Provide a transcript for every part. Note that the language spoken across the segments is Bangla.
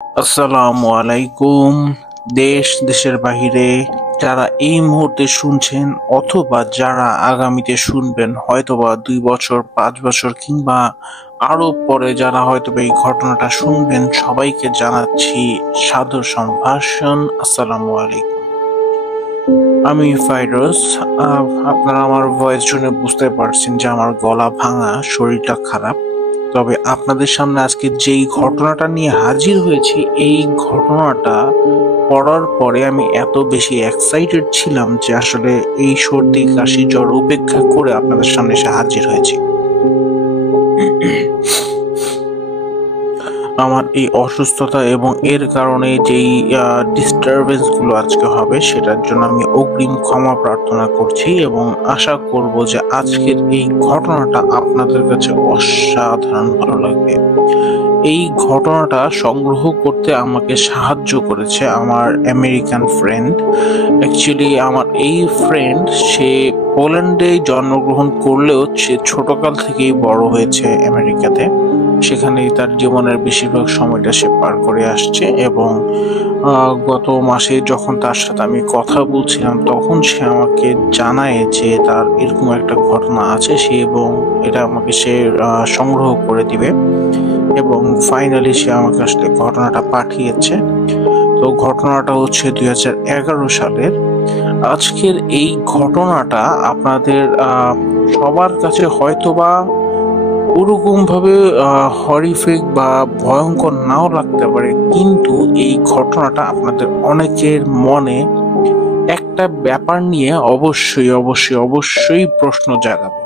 আসসালামু আলাইকুম। দেশের বাহিরে যারা এই মুহূর্তে শুনছেন অথবা যারা আগামীতে শুনবেন, হয়তোবা 2 বছর 5 বছর কিংবা আরো পরে যারা হয়তোবা এই ঘটনাটা শুনবেন, সবাইকে জানাচ্ছি সাদর সম্ভাষণ। আসসালামু আলাইকুম। আমি ফাইরোজ। আপনারা আমার ভয়েস শুনে বুঝতে পারছেন যে আমার গলা ভাঙা, শরীরটা খারাপ। তবে আপনাদের সামনে আজকে যেই ঘটনাটা নিয়ে হাজির হয়েছি, এই ঘটনাটা পড়ার পরে আমি এত বেশি এক্সাইটেড ছিলাম যে আসলে এই সর্দি কাশি জ্বর উপেক্ষা করে আপনাদের সামনে এসে হাজির হয়েছি। আমার এই অসুস্থতা এবং এর কারণে যেই ডিস্টারবেন্স গুলো আজকে হবে, সেটার জন্য আমি অগ্রিম ক্ষমা প্রার্থনা করছি এবং আশা করব যে আজকের এই ঘটনাটা আপনাদের কাছে অসাধারণ ভালো লাগবে। এই ঘটনাটা সংগ্রহ করতে আমাকে সাহায্য করেছে আমার আমেরিকান ফ্রেন্ড। অ্যাকচুয়ালি আমার এই ফ্রেন্ড, সে পোল্যান্ডে জন্মগ্রহণ করলেও সে ছোটকাল থেকেই বড় হয়েছে আমেরিকাতে। সেখানেই তার জীবনের বেশিরভাগ সময়টা সে পার করে আসছে এবং গত মাসে যখন তার সাথে আমি কথা বলছিলাম, তখন সে আমাকে জানায় যে তার এরকম একটা ঘটনা আছে এবং এটা আমাকে সে সংগ্রহ করে দিবে এবং ফাইনালি সে আমাকে আসলে ঘটনাটা পাঠিয়েছে। তো ঘটনাটা হচ্ছে 2011 সালের। আজকের এই ঘটনাটা আপনাদের সবার কাছে হয়তোবা ওরকম ভাবে হরিফিক বা ভয়ঙ্কর নাও লাগতে পারে, কিন্তু এই ঘটনাটা আপনাদের অনেকের মনে একটা ব্যাপার নিয়ে অবশ্যই অবশ্যই অবশ্যই প্রশ্ন জাগাবে।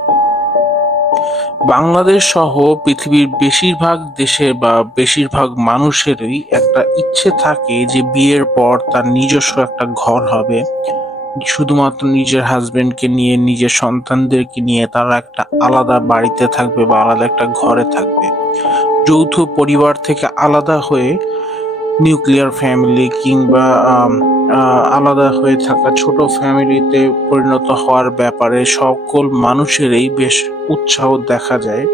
বাংলাদেশ সহ পৃথিবীর বেশিরভাগ দেশের বা বেশিরভাগ মানুষেরই একটা ইচ্ছে থাকে যে বিয়ের পর তার নিজস্ব একটা ঘর হবে, শুধুমাত্র নিজের হাজবেন্ডকে নিয়ে, নিজের সন্তানদেরকে নিয়ে তারা একটা আলাদা বাড়িতে থাকবে বা আলাদা একটা ঘরে থাকবে। যৌথ পরিবার থেকে আলাদা হয়ে নিউক্লিয়ার ফ্যামিলি কিংবা আলাদা হয়ে থাকা ছোট ফ্যামিলিতে পরিণত হওয়ার ব্যাপারে সকল মানুষেরই বেশ উৎসাহ দেখা যায়।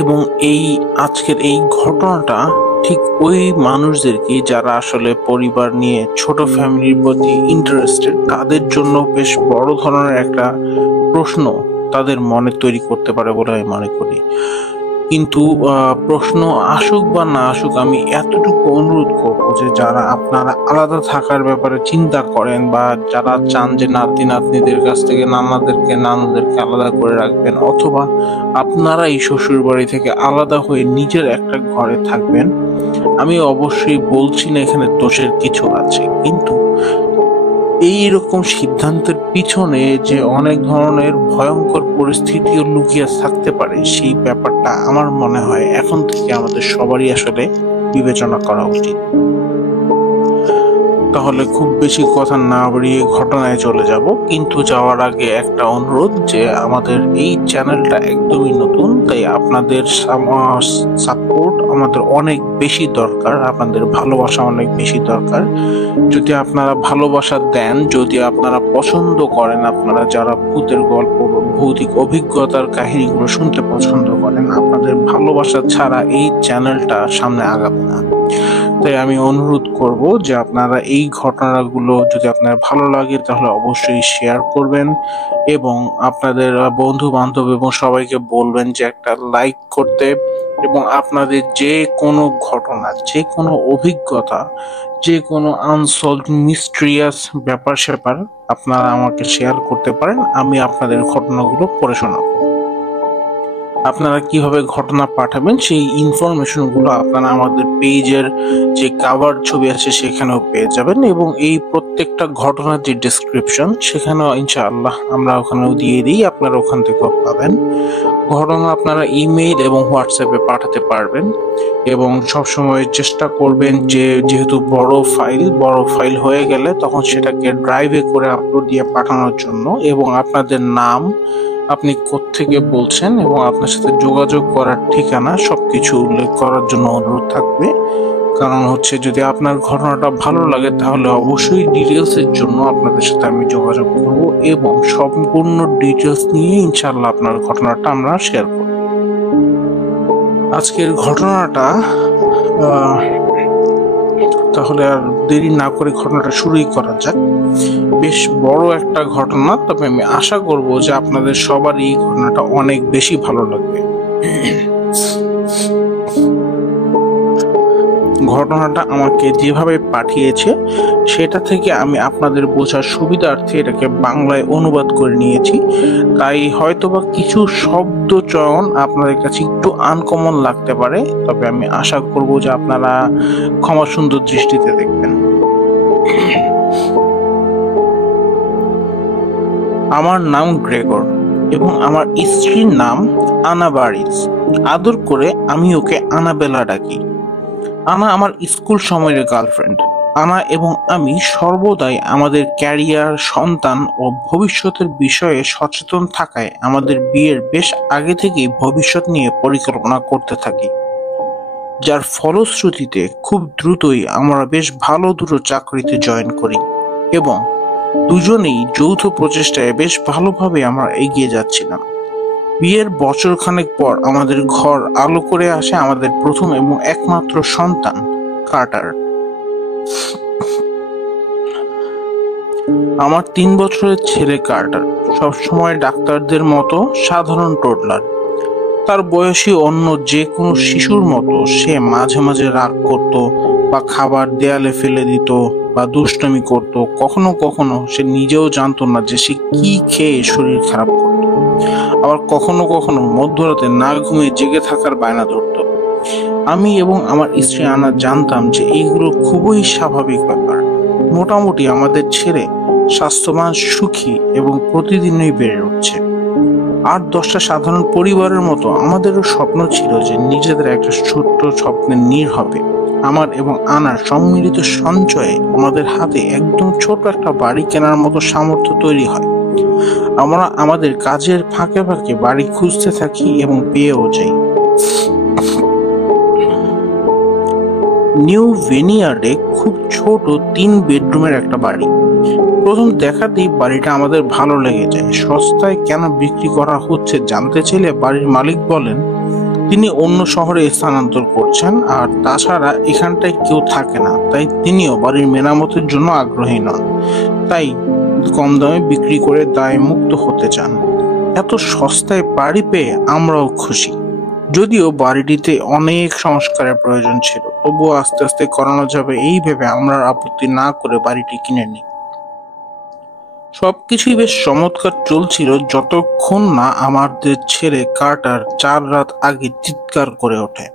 এবং এই আজকের এই ঘটনাটা ঠিক ওই মানুষদেরকে যারা আসলে পরিবার নিয়ে ছোট ফ্যামিলির প্রতি ইন্টারেস্টেড, তাদের জন্য বেশ বড় ধরনের একটা প্রশ্ন তাদের মনে তৈরি করতে পারে বলে আমি মনে করি। কিন্তু প্রশ্ন আসুক বা না আসুক, আমি এতটুকু অনুরোধ করবো যে যারা আপনারা আলাদা থাকার ব্যাপারে চিন্তা করেন বা যারা চান যে নাতি নাতনিদের কাছ থেকে নানাদেরকে আলাদা করে রাখবেন, অথবা আপনারা এই শ্বশুর বাড়ি থেকে আলাদা হয়ে নিজের একটা ঘরে থাকবেন, আমি অবশ্যই বলছি না এখানে দোষের কিছু আছে, কিন্তু এইরকম সিদ্ধান্তের পিছনে যে অনেক ধরনের ভয়ঙ্কর পরিস্থিতিও লুকিয়ে থাকতে পারে, সেই ব্যাপারটা আমার মনে হয় এখন থেকে আমাদের সবারই আসলে বিবেচনা করা উচিত। তাহলে খুব বেশি কথা না বাড়িয়ে ঘটনায় চলে যাব, কিন্তু যাওয়ার আগে একটা অনুরোধ যে আমাদের এই চ্যানেলটা একদমই নতুন, তাই আপনাদের সাপোর্ট আমাদের অনেক বেশি দরকার, আপনাদের ভালোবাসা অনেক বেশি দরকার। যদি আপনারা ভালোবাসা দেন, যদি আপনারা পছন্দ করেন, আপনারা যারা ভূতের গল্প, ভৌতিক অভিজ্ঞতার কাহিনীগুলো শুনতে পছন্দ করেন, আপনাদের ভালোবাসা ছাড়া এই চ্যানেলটা সামনে আগাবে না। তাই আমি অনুরোধ করব যে আপনারা এই ঘটনাগুলো যদি আপনার ভালো লাগে তাহলে অবশ্যই শেয়ার করবেন এবং আপনাদের বন্ধু বান্ধব এবং সবাইকে বলবেন যে একটা লাইক করতে, এবং আপনাদের যে কোনো ঘটনা, যে কোনো অভিজ্ঞতা, যে কোনো আনসলভড মিস্ট্রিয়াস ব্যাপার স্যাপার আপনারা আমাকে শেয়ার করতে পারেন। আমি আপনাদের ঘটনাগুলো পড়ে শোনাবো। আপনারা কিভাবে ঘটনা পাঠাবেন সেই ইনফরমেশন গুলো আপনারা আমাদের পেজের যে কাভার ছবি আছে সেখানেও পেয়ে যাবেন, এবং এই প্রত্যেকটা ঘটনার যে ডেসক্রিপশন সেখানেও ইনশাআল্লাহ আমরা ওখানেও দিয়ে দিই, আপনারা ওখান থেকেও পাবেন। ঘটনা আপনারা ইমেইল এবং হোয়াটসঅ্যাপে পাঠাতে পারবেন এবং সবসময় চেষ্টা করবেন যে যেহেতু বড় ফাইল হয়ে গেলে তখন সেটাকে ড্রাইভে করে আপলোড দিয়ে পাঠানোর জন্য, এবং আপনাদের নাম, আপনি কোত্থেকে বলছেন এবং আপনার সাথে যোগাযোগ করার ঠিকানা সবকিছু উল্লেখ করার জন্য অনুরোধ থাকবে। কারণ হচ্ছে যদি আপনার ঘটনাটা ভালো লাগে তাহলে অবশ্যই ডিটেলস এর জন্য আপনাদের সাথে আমি যোগাযোগ করব এবং সম্পূর্ণ ডিটেলস নিয়ে ইনশাআল্লাহ আপনার ঘটনাটা আমরা শেয়ার করব। আজকের ঘটনাটা তাহলে আর দেরি না করে ঘটনাটা শুরুই করা যাক। বেশ বড় একটা ঘটনা, তবে আমি আশা করব যে আপনাদের সবারই এই ঘটনাটা অনেক বেশি ভালো লাগবে। ঘটনাটা আমাকে যেভাবে পাঠিয়েছে সেটা থেকে আমি আপনাদের বোঝার সুবিধার্থে এটাকে বাংলায় অনুবাদ করে নিয়েছি, তাই হয়তোবা কিছু শব্দ চয়ন আপনাদের কাছে একটু আনকমন লাগতে পারে, তবে আমি আশা করব যে আপনারা ক্ষমা সুন্দর দৃষ্টিতে দেখবেন। আমার নাম গ্রেগর এবং আমার স্ত্রীর নাম আনা বারিস। আদর করে আমি ওকে আনাবেলা ডাকি। আনা আমার স্কুল সময়ের গার্লফ্রেন্ড। আনা এবং আমি সর্বদাই আমাদের ক্যারিয়ার, সন্তান ও ভবিষ্যতের বিষয়ে সচেতন থাকায় আমাদের বিয়ের বেশ আগে থেকেই ভবিষ্যৎ নিয়ে পরিকল্পনা করতে থাকি, যার ফলশ্রুতিতে খুব দ্রুতই আমরা বেশ ভালো দুটো চাকরিতে জয়েন করি এবং দুজনেই যৌথ প্রচেষ্টায় বেশ ভালোভাবে আমরা এগিয়ে যাচ্ছিলাম। বিয়ের বছরখানেক পর আমাদের ঘর আলো করে আসে আমাদের প্রথম এবং একমাত্র সন্তান কার্টার। আমার 3 বছরের ছেলে কার্টার সবসময় ডাক্তারদের মতো সাধারণ টোডলার। তার বয়সী অন্য যে কোনো শিশুর মতো সে মাঝে মাঝে রাগ করত বা খাবার দেয়ালে ফেলে দিত বা দুষ্টুমি করত। কখনো কখনো সে নিজেও জানতো না যে সে কি খেয়ে শরীর খারাপ করত। আবার কখনো কখনো মধ্যরাতে না ঘুমিয়ে জেগে থাকার বায়না ধরত। আমি এবং আমার স্ত্রী আনা জানতাম যে এইগুলো খুবই স্বাভাবিক ব্যাপার। মোটামুটি আমাদের ছেলে স্বাস্থ্যবান, সুখী এবং প্রতিদিনই বেড়ে উঠছে। 8-10টা সাধারণ পরিবারের মতো আমাদেরও স্বপ্ন ছিল যে নিজেদের একটা ছোট্ট স্বপ্নের নীড় হবে। আমার এবং আনার সম্মিলিত সঞ্চয়ে আমাদের হাতে একদম ছোট একটা বাড়ি কেনার মতো সামর্থ্য তৈরি হয়। আমরা আমাদের কাজের ফাঁকে ফাঁকে বাড়ি খুঁজতে থাকি এবং পেয়েও যাই। নিউ ভেনিয়ার্ডে খুব ছোট 3 বেডরুমের একটা বাড়ি। প্রথম দেখাতেই বাড়িটা আমাদের ভালো লেগে যায়। সস্তায় কেন বিক্রি করা হচ্ছে জানতে চাইলে বাড়ির মালিক বলেন তিনি অন্য শহরে স্থানান্তর করছেন, আর তাছাড়া এখানটায় কেউ থাকে না, তাই তিনিও বাড়ির মেরামতের জন্য আগ্রহী নন, তাই কম দামে বিক্রি করে দায় মুক্ত হতে চান। এত সস্তায় বাড়ি পেয়ে আমরাও খুশি। যদিও বাড়িটিতে অনেক সংস্কারের প্রয়োজন ছিল, তবুও আস্তে আস্তে করানো যাবে এই ভেবে আমরা আপত্তি না করে বাড়িটি কিনে নিই। সবকিছুই বেশ চমৎকার চলছিল যতক্ষণ না আমাদের ছেলে কার্টার 4 রাত আগে চিৎকার করে ওঠে।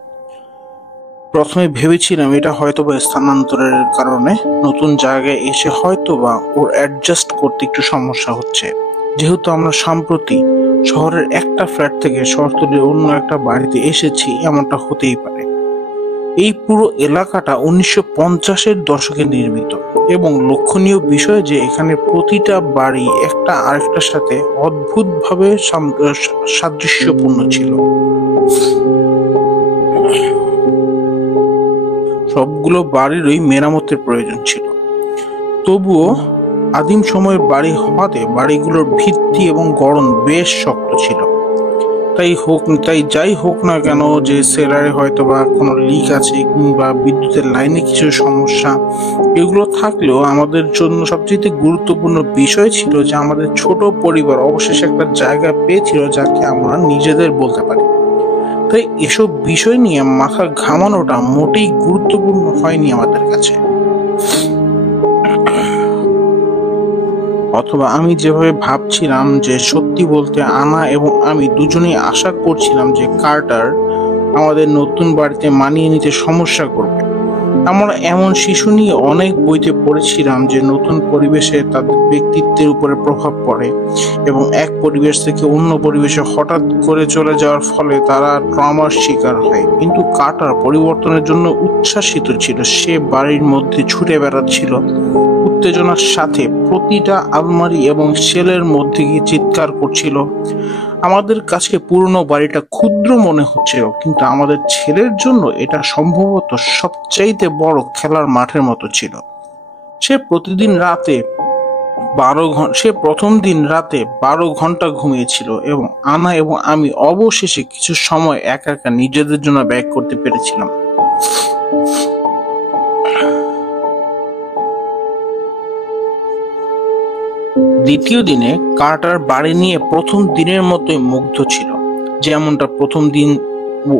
প্রথমে ভেবেছিলাম এটা হয়তোবা স্থানান্তরের কারণে নতুন জায়গায় এসে হয়তোবা ওর অ্যাডজাস্ট করতে একটু সমস্যা হচ্ছে। যেহেতু আমরা সম্প্রতি শহরের একটা ফ্ল্যাট থেকে শহরতলির অন্য একটা বাড়িতে এসেছি, এমনটা হতেই পারে। এই পুরো এলাকাটা 1950-এর দশকে নির্মিত এবং লক্ষণীয় বিষয় যে এখানে প্রতিটা বাড়ি একটা আরেকটার সাথে অদ্ভুতভাবে সাদৃশ্যপূর্ণ ছিল। সবগুলো বাড়িরই মেরামতের প্রয়োজন ছিল, তবুও আদিম সময়ের বাড়ি হওয়াতে বাড়িগুলোর ভিত্তি এবং গড়ন বেশ শক্ত ছিল। তাই যাই হোক না কেন, যে সেলারে হয়তো বা কোনো লিক আছে কিংবা বিদ্যুতের লাইনে কিছু সমস্যা, এগুলো থাকলেও আমাদের জন্য সবচেয়ে গুরুত্বপূর্ণ বিষয় ছিল যে আমাদের ছোট পরিবার অবশেষে একটা জায়গা পেয়েছিল যাকে আমরা নিজেদের বলতে পারি। তাই এসব বিষয় নিয়ে মাথা ঘামানোটা মোটেই গুরুত্বপূর্ণ হয়নি আমাদের কাছে। অথবা আমি যেভাবে ভাবছিলাম, যে সত্যি বলতে আনা এবং আমি দুজনেই আশা করছিলাম যে কার্টার আমাদের নতুন বাড়িতে মানিয়ে নিতে সমস্যা করবে। আমরা এমন শিশু নিয়ে অনেক বইতে পড়েছিলাম যে নতুন পরিবেশে তাদের ব্যক্তিত্বের উপরে প্রভাব পড়ে এবং এক পরিবেশ থেকে অন্য পরিবেশে হঠাৎ করে চলে যাওয়ার ফলে তারা ট্রমার শিকার হয়। কিন্তু কার্টার পরিবর্তনের জন্য উচ্ছ্বাসিত ছিল। সে বাড়ির মধ্যে ছুটে বেড়াচ্ছিল উত্তেজনার সাথে, প্রতিটা আলমারি এবং শেলের মধ্যে গিয়ে চিৎকার করছিল। আমাদের কাছে পুরনো বাড়িটা ক্ষুদ্র মনে হচ্ছিল, কিন্তু আমাদের ছেলের জন্য এটা সম্ভবত সবচাইতে বড় খেলার মাঠের মতো ছিল। সে প্রথম দিন রাতে 12 ঘন্টা ঘুমিয়েছিল এবং আনা এবং আমি অবশেষে কিছু সময় একা একা নিজেদের জন্য ব্যয় করতে পেরেছিলাম। দ্বিতীয় দিনে কার্টার বাড়ি নিয়ে প্রথম দিনের মতোই মুগ্ধ ছিল। যেমনটা প্রথম দিন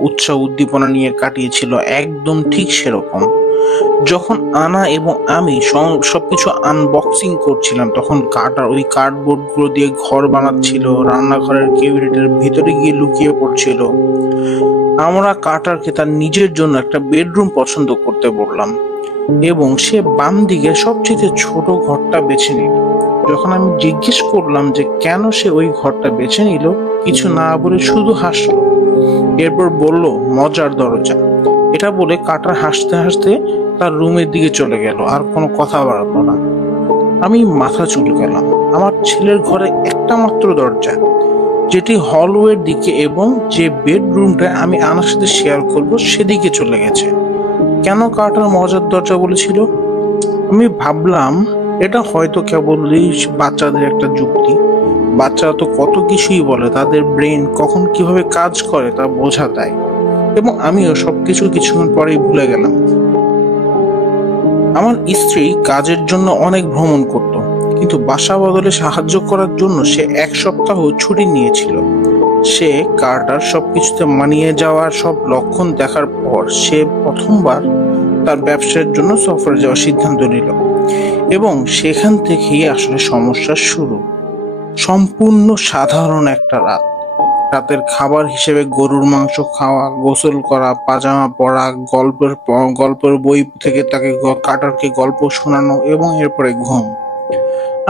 উৎসাহ উদ্দীপনা নিয়ে কাটিয়েছিল, একদম ঠিক সেরকম। যখন আনা এবং আমি সবকিছু আনবক্সিং করছিলাম, তখন কার্টার ওই কার্ডবোর্ড গুলো দিয়ে ঘর বানাচ্ছিল, রান্নাঘরের ক্যাবিনেটের ভিতরে গিয়ে লুকিয়ে পড়ছিল। আমরা কার্টারকে তার নিজের জন্য একটা বেডরুম পছন্দ করতে বললাম এবং সে বাম দিকে সবচেয়ে ছোট ঘরটা বেছে নিল। যখন আমি জিজ্ঞেস করলাম যে কেন সে ওই ঘরটা বেছে নিল, কিছু না বলে শুধু হাসলো। এরপর বলল মজার দরজা। এটা বলে কার্টার হাসতে হাসতে তার রুমের দিকে চলে গেল, আর কোনো কথা বাড়ালো না। আমি মাথা চুলকালাম। আমার ছেলের ঘরে একটা মাত্র দরজা, যেটি হলওয়ের দিকে এবং যে বেডরুমটা আমি আনার সাথে শেয়ার করবো সেদিকে চলে গেছে। কেন কার্টার মজার দরজা বলেছিল? আমি ভাবলাম এটা হয়তো কেবলই বাচ্চাদের একটা যুক্তি। বাচ্চারা তো কত কিছুই বলে, তাদের ব্রেন কখন কিভাবে কাজ করে তা বোঝা দেয়। এবং আমিও সবকিছু কিছুক্ষণ পরেই ভুলে গেলাম। আমার স্ত্রী কাজের জন্য অনেক ভ্রমণ করত, কিন্তু বাসা বদলে সাহায্য করার জন্য সে 1 সপ্তাহ ছুটি নিয়েছিল। সে কার্টার সবকিছুতে মানিয়ে যাওয়ার সব লক্ষণ দেখার পর সে প্রথমবার তার ব্যবসার জন্য সফরে যাওয়ার সিদ্ধান্ত নিল। এবং সেখান থেকেই আসলে সমস্যা শুরু। সম্পূর্ণ সাধারণ একটা রাত। রাতের খাবার হিসেবে গরুর মাংস খাওয়া, গোসল করা, পাজামা পরা, গল্পের বই থেকে তাকে কার্টারকে গল্প শোনানো এবং এরপরে ঘুম।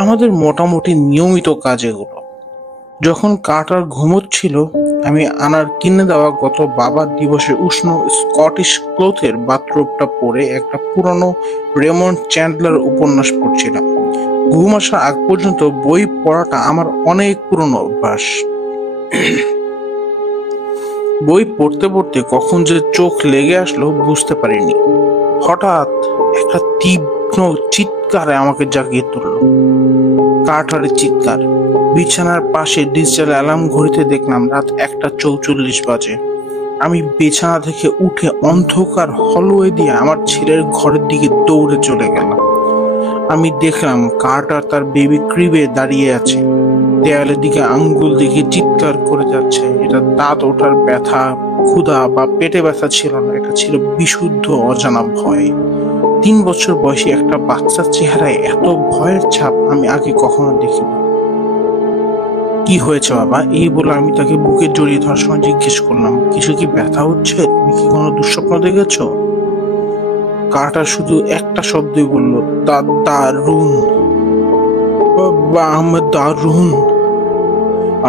আমাদের মোটামুটি নিয়মিত কাজ এগুলো। যখন কার্টার ঘুমোচ্ছিল, আমি আনার কিনে দেওয়া গত বাবার দিবসে উষ্ণ স্কটিশ ক্লোথের বাথরোবটা পরে একটা পুরনো রেমন্ড চ্যান্ডলার উপন্যাস পড়ছিলাম। ঘুম আসার আগ পর্যন্ত বই পড়াটা আমার অনেক পুরনো অভ্যাস। বই পড়তে পড়তে কখন যে চোখ লেগে আসলো বুঝতে পারিনি। হঠাৎ একটা তীক্ষ্ণ চিৎকারে আমাকে জাগিয়ে তুলল। কার্টারের চিৎকার। বিছানার পাশে ডিজিটাল অ্যালার্ম ঘড়িতে দেখলাম রাত 1:44 বাজে। আমি বিছানা থেকে উঠে অন্ধকার হলওয়ে দিয়ে আমার ছেলের ঘরের দিকে দৌড়ে চলে গেলাম। আমি দেখলাম কার্টার তার বেবি ক্রিবে দাঁড়িয়ে আছে, দেয়ালের দিকে আঙ্গুল দেখে চিৎকার করে যাচ্ছে। এটা দাঁত ওঠার ব্যথা, ক্ষুধা বা পেটে ব্যথা ছিল না, এটা ছিল বিশুদ্ধ অজানা ভয়। 3 বছর বয়সী একটা বাচ্চার চেহারায় এত ভয়ের ছাপ আমি আগে কখনো দেখিনি। কি হয়েছে বাবা? এই বলে আমি তাকে বুকে জড়িয়ে ধরার সময় জিজ্ঞেস করলাম, কিছু কি ব্যথা হচ্ছে? তুমি কি কোনো দুঃস্বপ্ন দেখেছো? কার্টার শুধু একটা শব্দই বলল, দারুণ দারুণ।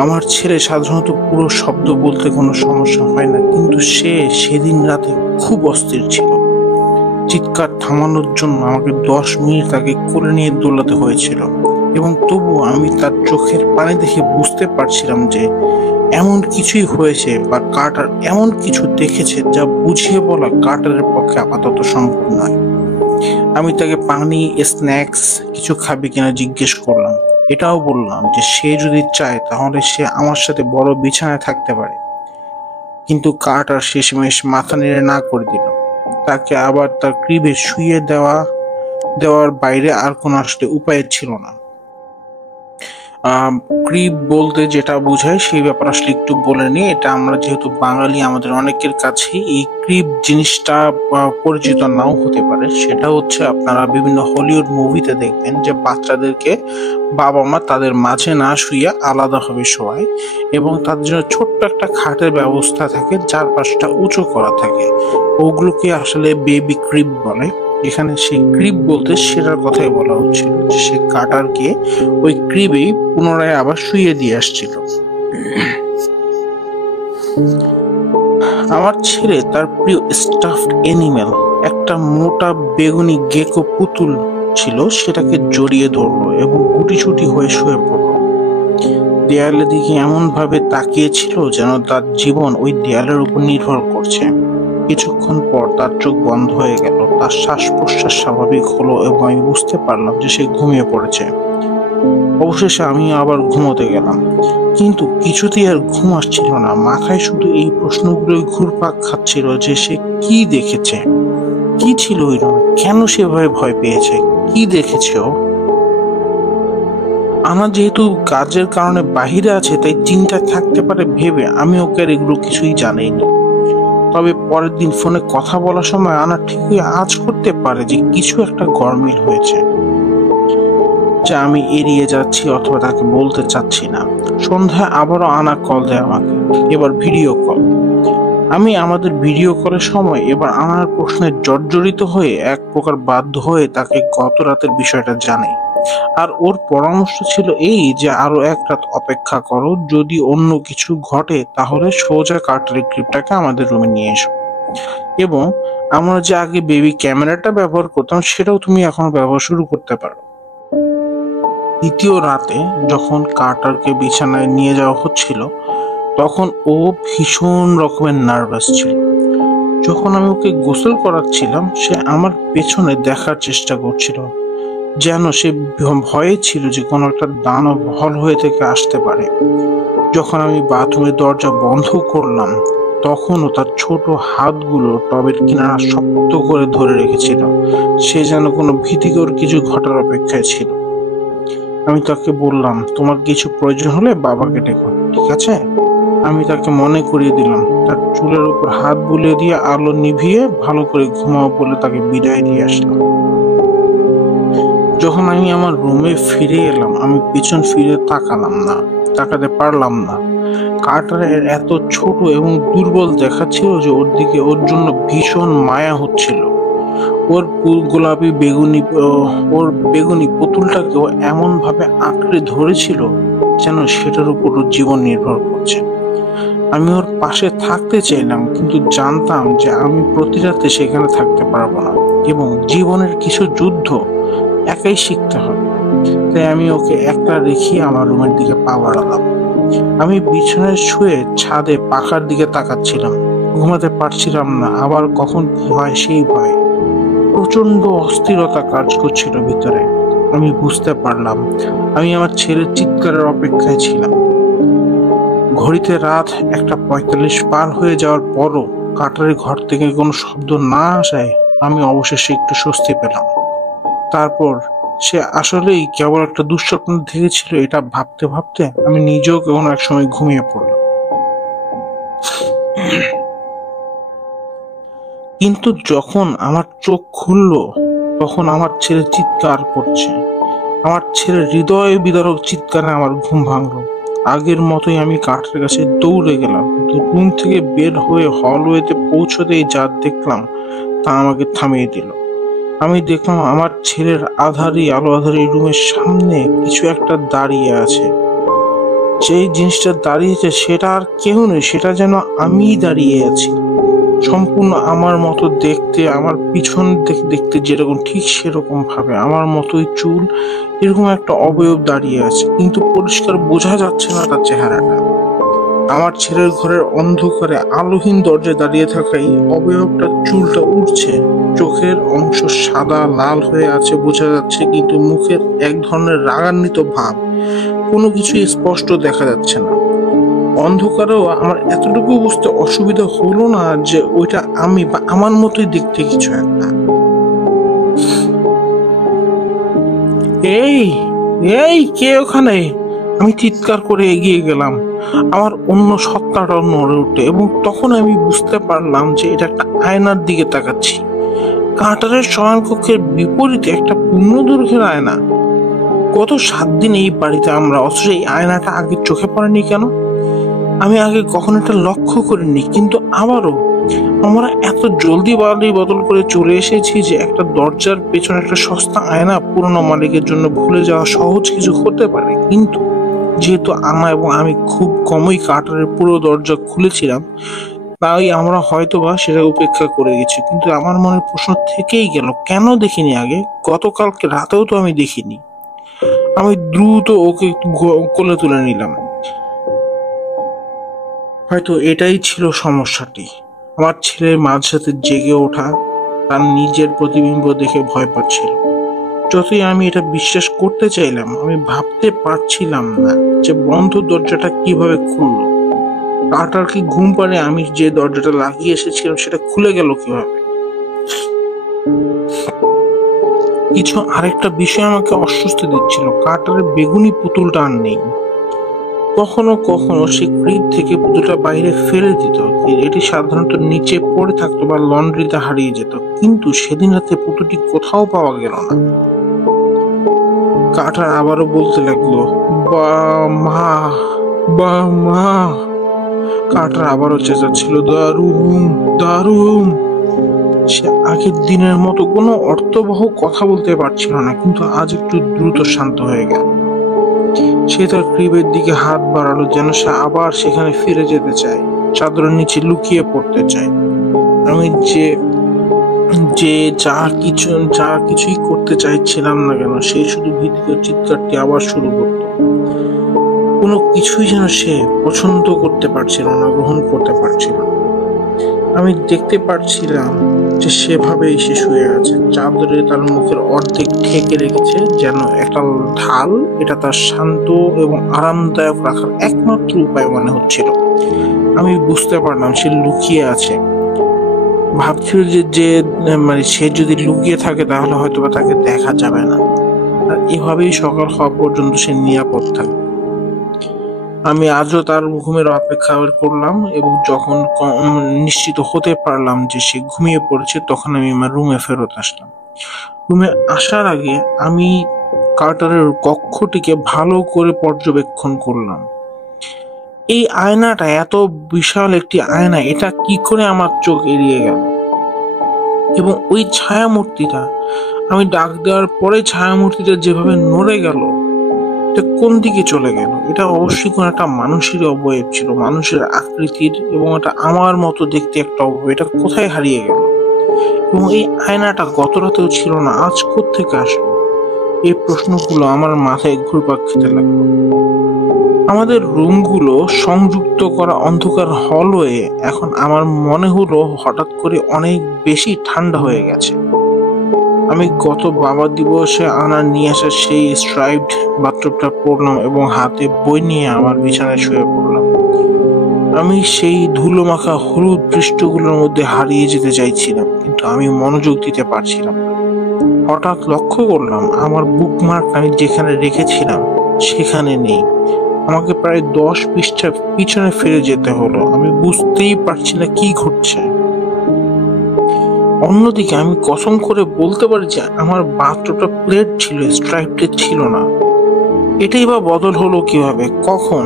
আমার ছেলে সাধারণত পুরো শব্দ বলতে কোনো সমস্যা হয় না, কিন্তু সে সেদিন রাতে খুব অস্থির ছিল। চিৎকার থামানোর জন্য আমাকে 10 মিনিট তাকে কোলে নিয়ে দোলাতে হয়েছিল, এবং তবু আমি তার চোখের পানি দেখে বুঝতে পারছিলাম যে এমন কিছুই হয়েছে বা কার্টার এমন কিছু দেখেছে যা বুঝিয়ে বলা কার্টারের পক্ষে আপাতত সম্ভব নয়। আমি তাকে পানি, স্ন্যাক্স কিছু খাবে কিনা জিজ্ঞেস করলাম। এটাও বললাম যে সে যদি চায় তাহলে সে আমার সাথে বড় বিছানায় থাকতে পারে। কিন্তু কার্টার শেষমেশ মাথা নেড়ে না করে দিল। তাকে আবার তার ক্রিবে শুইয়ে দেওয়ার বাইরে আর কোনো আসলে উপায় ছিল না। ক্রিব বলতে যেটা বোঝায় সেই ব্যাপার আসলে একটু বলে নিই। এটা আমরা যেহেতু বাঙালি, আমাদের অনেকের কাছেই এই ক্রিব জিনিসটা পরিচিত নাও হতে পারে। সেটা হচ্ছে আপনারা বিভিন্ন হলিউড মুভিতে দেখবেন যে বাচ্চাদেরকে বাবা মা তাদের মাঝে না শুইয়া আলাদাভাবে শোয়ায় এবং তাদের জন্য ছোট্ট একটা খাটের ব্যবস্থা থাকে, যার পাশটা উঁচু করা থাকে। ওগুলোকে আসলে বেবি ক্রিব বলে। এখানে সেই ক্রিব বলতে সেটার কথাই বলা হচ্ছিল, যে সে কার্টারকে ওই ক্রিবেই পুনরায় আবার শুইয়ে দিয়ে আসছিল। আমার ছেলে তার প্রিয় স্টাফড অ্যানিমেল, একটা মোটা বেগুনি গেকো পুতুল ছিল, সেটাকে জড়িয়ে ধরলো এবং গুটিছুটি হয়ে শুয়ে পড়লো। দেয়ালের দিকে এমন ভাবে তাকিয়েছিল যেন তার জীবন ওই দেয়ালের উপর নির্ভর করছে। কিছুক্ষণ পর তার চোখ বন্ধ হয়ে গেল, তার শ্বাস প্রশ্বাস স্বাভাবিক হলো এবং আমি বুঝতে পারলাম যে সে ঘুমিয়ে পড়েছে। অবশেষে আমি আবার ঘুমোতে গেলাম, কিন্তু কিছুতেই আর ঘুম আসছিল না। মাথায় শুধু এই প্রশ্নগুলোই ঘুরপাক খাচ্ছিল যে সে কি দেখেছে, কি ছিল ওই রুমে, কেন সেভাবে ভয় পেয়েছে, কি দেখেছে ও। আমার যেহেতু কাজের কারণে বাহিরে আছে, তাই চিন্তায় থাকতে পারে ভেবে আমি ওকে আর এগুলো কিছুই জানাইনি। তবে পরের দিন ফোনে কথা বলার সময় আনা ঠিকই আঁচ করতে পারে যে কিছু একটা গরমিল হয়েছে, যা আমি এড়িয়ে যাচ্ছি অথবা তাকে বলতে চাচ্ছি না। সন্ধ্যায় আবারও আনা কল দেয় আমাকে, এবার ভিডিও কল। আমি আমাদের ভিডিও কলের সময় এবার আনার প্রশ্নে জর্জরিত হয়ে এক প্রকার বাধ্য হয়ে তাকে গত রাতের বিষয়টা জানাই। আর ওর পরামর্শ ছিল এই যে আরো এক রাত অপেক্ষা করো, যদি অন্য কিছু ঘটে তাহলে সোজা কার্টারের ক্লিপটাকে আমাদের রুমে নিয়ে এসো, এবং আমরা যে আগে বেবি ক্যামেরাটা ব্যবহার করতাম সেটাও তুমি এখন ব্যবহার শুরু করতে পারো। দ্বিতীয় রাতে যখন কার্টারকে বিছানায় নিয়ে যাওয়া হচ্ছিল, তখন ও ভীষণ রকমের নার্ভাস ছিল। যখন আমি ওকে গোসল করাচ্ছিলাম, সে আমার পেছনে দেখার চেষ্টা করছিল, যেন সে ভয়ে ছিল যে কোনো একটা দানব হল হয়ে থেকে আসতে পারে। যখন আমি বাথরুমের দরজা বন্ধ করলাম, তখনও তার ছোট হাতগুলো টবের কিনারা শক্ত করে ধরে রেখেছিল। সে যেন কোনো ভীতিকর কিছু ঘটার অপেক্ষায় ছিল। আমি তাকে বললাম, তোমার কিছু প্রয়োজন হলে বাবাকে ডেকো, ঠিক আছে? আমি তাকে মনে করিয়ে দিলাম, তার চুলের উপর হাত বুলিয়ে দিয়ে আলো নিভিয়ে ভালো করে ঘুমাও বলে তাকে বিদায় দিয়ে আসলাম। যখন আমি আমার রুমে ফিরে এলাম, আমি পিছন ফিরে তাকাতে পারলাম না। কার্টারের এত ছোট এবং দুর্বল দেখাচ্ছিল যে ওর জন্য ভীষণ মায়া হচ্ছিল। ওর বেগুনি পুতুলটাকে ও এমন ভাবে আঁকড়ে ধরেছিল যেন সেটার উপর ওর জীবন নির্ভর করছে। আমি ওর পাশে থাকতে চাইলাম, কিন্তু জানতাম যে আমি প্রতি রাতে সেখানে থাকতে পারবো না, এবং জীবনের কিছু যুদ্ধ একাই শিখতে হবে। তাই আমি ওকে একলা রেখে আমার রুমের দিকে পা বাড়ালাম। আমি বিছানায় শুয়ে ছাদে পাখার দিকে তাকাচ্ছিলাম। ঘুমাতে পারছিলাম না, আবার কখন কি হয় সেই ভয়। প্রচন্ড অস্থিরতা কাজ করছিল ভিতরে। আমি বুঝতে পারলাম আমি আমার ছেলের চিৎকারের অপেক্ষায় ছিলাম। ঘড়িতে রাত 1:45 পার হয়ে যাওয়ার পরও কাটারের ঘর থেকে কোনো শব্দ না আসায় আমি অবশেষে একটু স্বস্তি পেলাম। তারপর সে আসলেই কেবল একটা দুঃস্বপ্ন দেখেছিল, এটা ভাবতে ভাবতে আমি নিজেও কোনো এক সময় ঘুমিয়ে পড়লাম। কিন্তু যখন আমার চোখ খুলল, তখন আমার ছেলে চিৎকার করছে। আমার ছেলের হৃদয় বিদারক চিৎকারে আমার ঘুম ভাঙলো। আগের মতোই আমি কাঠের কাছে দৌড়ে গেলাম, কিন্তু রুম থেকে বের হয়ে হলওয়েতে পৌঁছতেই যা দেখলাম তা আমাকে থামিয়ে দিল। আমি দেখলাম আমার ছেলের আলো আধারি রুমের সামনে কিছু একটা দাঁড়িয়ে আছে। যেই জিনিসটা দাঁড়িয়েছে সেটা আর কেউ নেই, সেটা যেন আমিই দাঁড়িয়ে আছি, সম্পূর্ণ আমার মতো দেখতে, আমার পিছন দেখতে যেরকম ঠিক সেরকম ভাবে আমার মতোই চুল, এরকম একটা অবয়ব দাঁড়িয়ে আছে, কিন্তু পরিষ্কার বোঝা যাচ্ছে না তার চেহারাটা। আমার ছেলের ঘরের অন্ধকারে আলোহীন দরজায় দাঁড়িয়ে থাকা এই অবয়বটা চুলটা উঠছে, চোখের অংশ সাদা লাল হয়ে আছে বোঝা যাচ্ছে, কিন্তু মুখের এক ধরনের রাগান্বিত ভাব, কোনো কিছু স্পষ্ট দেখা যাচ্ছে না। অন্ধকারেও আমার এতটুকু বুঝতে অসুবিধা হলো না যে ওইটা আমি বা আমার মতোই দেখতে কিছু একটা। এই এই কে ওখানে? আমি চিৎকার করে এগিয়ে গেলাম। আমার অন্য সত্তাটাও নড়ে ওঠে, এবং তখন আমি বুঝতে পারলাম যে এটা একটা আয়নার দিকে তাকাচ্ছি। কাঁটারের শয়নকক্ষের বিপরীতে একটা পূর্ণদৈর্ঘ্যের আয়না। গত 7 দিন এই বাড়িতে আমরা, অথচ এই আয়নাটা আগে চোখে পড়েনি কেন? আমি আগে কখনো এটা লক্ষ্য করিনি, কিন্তু আবারও আমরা এত জলদি বাড়ি বদল করে চলে এসেছি যে একটা দরজার পেছনে একটা সস্তা আয়না পুরনো মালিকের জন্য ভুলে যাওয়া সহজ কিছু হতে পারে। কিন্তু যেহেতু আনা এবং আমি খুব কমই কাটারের পুরো দরজা খুলেছিলাম, তাই আমরা হয়তোবা সেটা উপেক্ষা করে গেছি। কিন্তু আমার মনে প্রশ্ন থেকেই গেল, কেন দেখিনি আগে? গতকালকে রাতেও তো আমি দেখিনি। আমি দ্রুত ওকে কোলে তুলে নিলাম। হয়তো এটাই ছিল সমস্যাটি। আমার ছেলের মাঝরাতে জেগে ওঠা, তার নিজের প্রতিবিম্ব দেখে ভয় পাচ্ছিল। যতই আমি এটা বিশ্বাস করতে চাইলাম, আমি ভাবতে পারছিলাম না যে বন্ধ দরজাটা কিভাবে খুললো। কার্টার কি ঘুম পাড়ে আমি যে দরজাটা লাগিয়ে এসেছিলাম সেটা খুলে গেল কিভাবে? কিছু আরেকটা বিষয় আমাকে অস্বস্তি দিচ্ছিল, কার্টারের বেগুনি পুতুলটা আর নেই। কখনো কখনো সে ক্রিব থেকে পুতুলটা বাইরে ফেলে দিত, এটি সাধারণত নিচে পড়ে থাকতো বা লন্ড্রিতে হারিয়ে যেত, কিন্তু সেদিন রাতে পুতুলটি কোথাও পাওয়া গেল না। কার্টার আবারও বলতে লাগলো, বা মা, বা মা। কার্টার আবারও চেঁচাচ্ছিল, দারুণ দারুণ। সে আগের দিনের মতো কোনো অর্থবহ কথা বলতে পারছিল না, কিন্তু আজ একটু দ্রুত শান্ত হয়ে গেল। সে তার ক্রিবের দিকে হাত বাড়ালো, যেন সে আবার সেখানে ফিরে যেতে চায়, চাদরের নিচে লুকিয়ে পড়তে চায়। আমি যে যে যা কিছুই করতে চাইছিলাম না কেন, সে শুধু ভীতিকর চিৎকারটি আবার শুরু করত। কোনো কিছুই যেন সে পছন্দ করতে পারছিল না, গ্রহণ করতে পারছিল না। আমি দেখতে পারছিলাম যে সেভাবেই সে শুয়ে আছে, চাদরে তার মুখের অর্ধেক ঢেকে রেখেছে যেন একটা ঢাল। এটা তার শান্ত এবং আরামদায়ক রাখার একমাত্র উপায় মনে হচ্ছিল। আমি বুঝতে পারলাম সে লুকিয়ে আছে। ভাবছিল যে মানে সে যদি লুকিয়ে থাকে তাহলে হয়তো বা তাকে দেখা যাবে না, আর এভাবেই সকাল হওয়া পর্যন্ত সে নিরাপদ থাকবে। আমি আজও তার ঘুমের অপেক্ষা করলাম, এবং যখন নিশ্চিত হতে পারলাম যে সে ঘুমিয়ে পড়েছে, তখন আমি আমার রুমে ফেরত আসলাম। রুমে আসার আগে আমি কার্টারের কক্ষটিকে ভালো করে পর্যবেক্ষণ করলাম। এই আয়নাটা, এত বিশাল একটি আয়না, এটা কি করে আমার চোখ এড়িয়ে গেল? এবং ওই ছায়ামূর্তিটা, আমি ডাক দেওয়ার পরে ছায়ামূর্তিটা যেভাবে নড়ে গেল, এটা কোন দিকে চলে গেল? এটা অবশ্যই কোন একটা মানুষের অবয়ব ছিল, মানুষের আকৃতির, এবং এটা আমার মতো দেখতে একটা অবয়ব। এটা কোথায় হারিয়ে গেল? এবং এই আয়নাটা গত রাতেও ছিল না, আজ কোত্থেকে আসলো? এই প্রশ্নগুলো আমার মাথায় ঘুরপাক খেতে লাগলো। আমাদের রুমগুলো সংযুক্ত করা অন্ধকার হলওয়ে এখন আমার মনে হলো হঠাৎ করে অনেক বেশি ঠান্ডা হয়ে গেছে। আমি গত বাবা দিবসে নিয়ে আসা সেই স্ট্রাইপড বাথটবটা পরলাম এবং হাতে বই নিয়ে আমার বিছানায় শুয়ে পড়লাম। আমি সেই ধুলো মাখা হলুদ পৃষ্ঠগুলোর মধ্যে হারিয়ে যেতে চাইছিলাম, কিন্তু আমি মনোযোগ দিতে পারছিলাম না। হঠাৎ লক্ষ্য করলাম আমার বুকমার্ক আমি যেখানে রেখেছিলাম সেখানে নেই। আমাকে প্রায় 10 পৃষ্ঠা পিছনে ফিরে যেতে হলো। আমি বুঝতেই পারছি না কি ঘটছে। অন্যদিকে আমি কসম করে বলতে পারি যে আমার বাথটবটা প্লেট ছিল, স্ট্রাইপটা ছিল না। এটাই বা বদল হলো কিভাবে, কখন?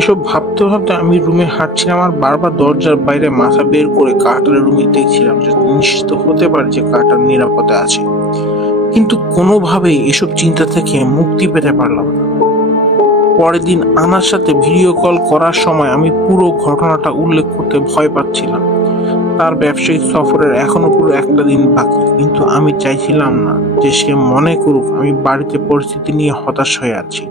এসব ভাবতে ভাবতে আমি রুমে হাঁটছিলাম, আর বারবার দরজার বাইরে মাথা বের করে কার্টারের রুমে দেখছিলাম, যে নিশ্চিত হতে পারে যে কার্টার নিরাপদে আছে। কিন্তু কোনোভাবেই এসব চিন্তা থেকে মুক্তি পেতে পারলাম না। পরের দিন আনার সাথে ভিডিও কল করার সময় আমি পুরো ঘটনাটা উল্লেখ করতে ভয় পাচ্ছিলাম। তার ব্যবসায়িক সফরের এখনো পুরো একটা দিন বাকি, কিন্তু আমি চাইছিলাম না যে সে মনে করুক আমি বাড়িতে পরিস্থিতি নিয়ে হতাশ হয়ে আছি।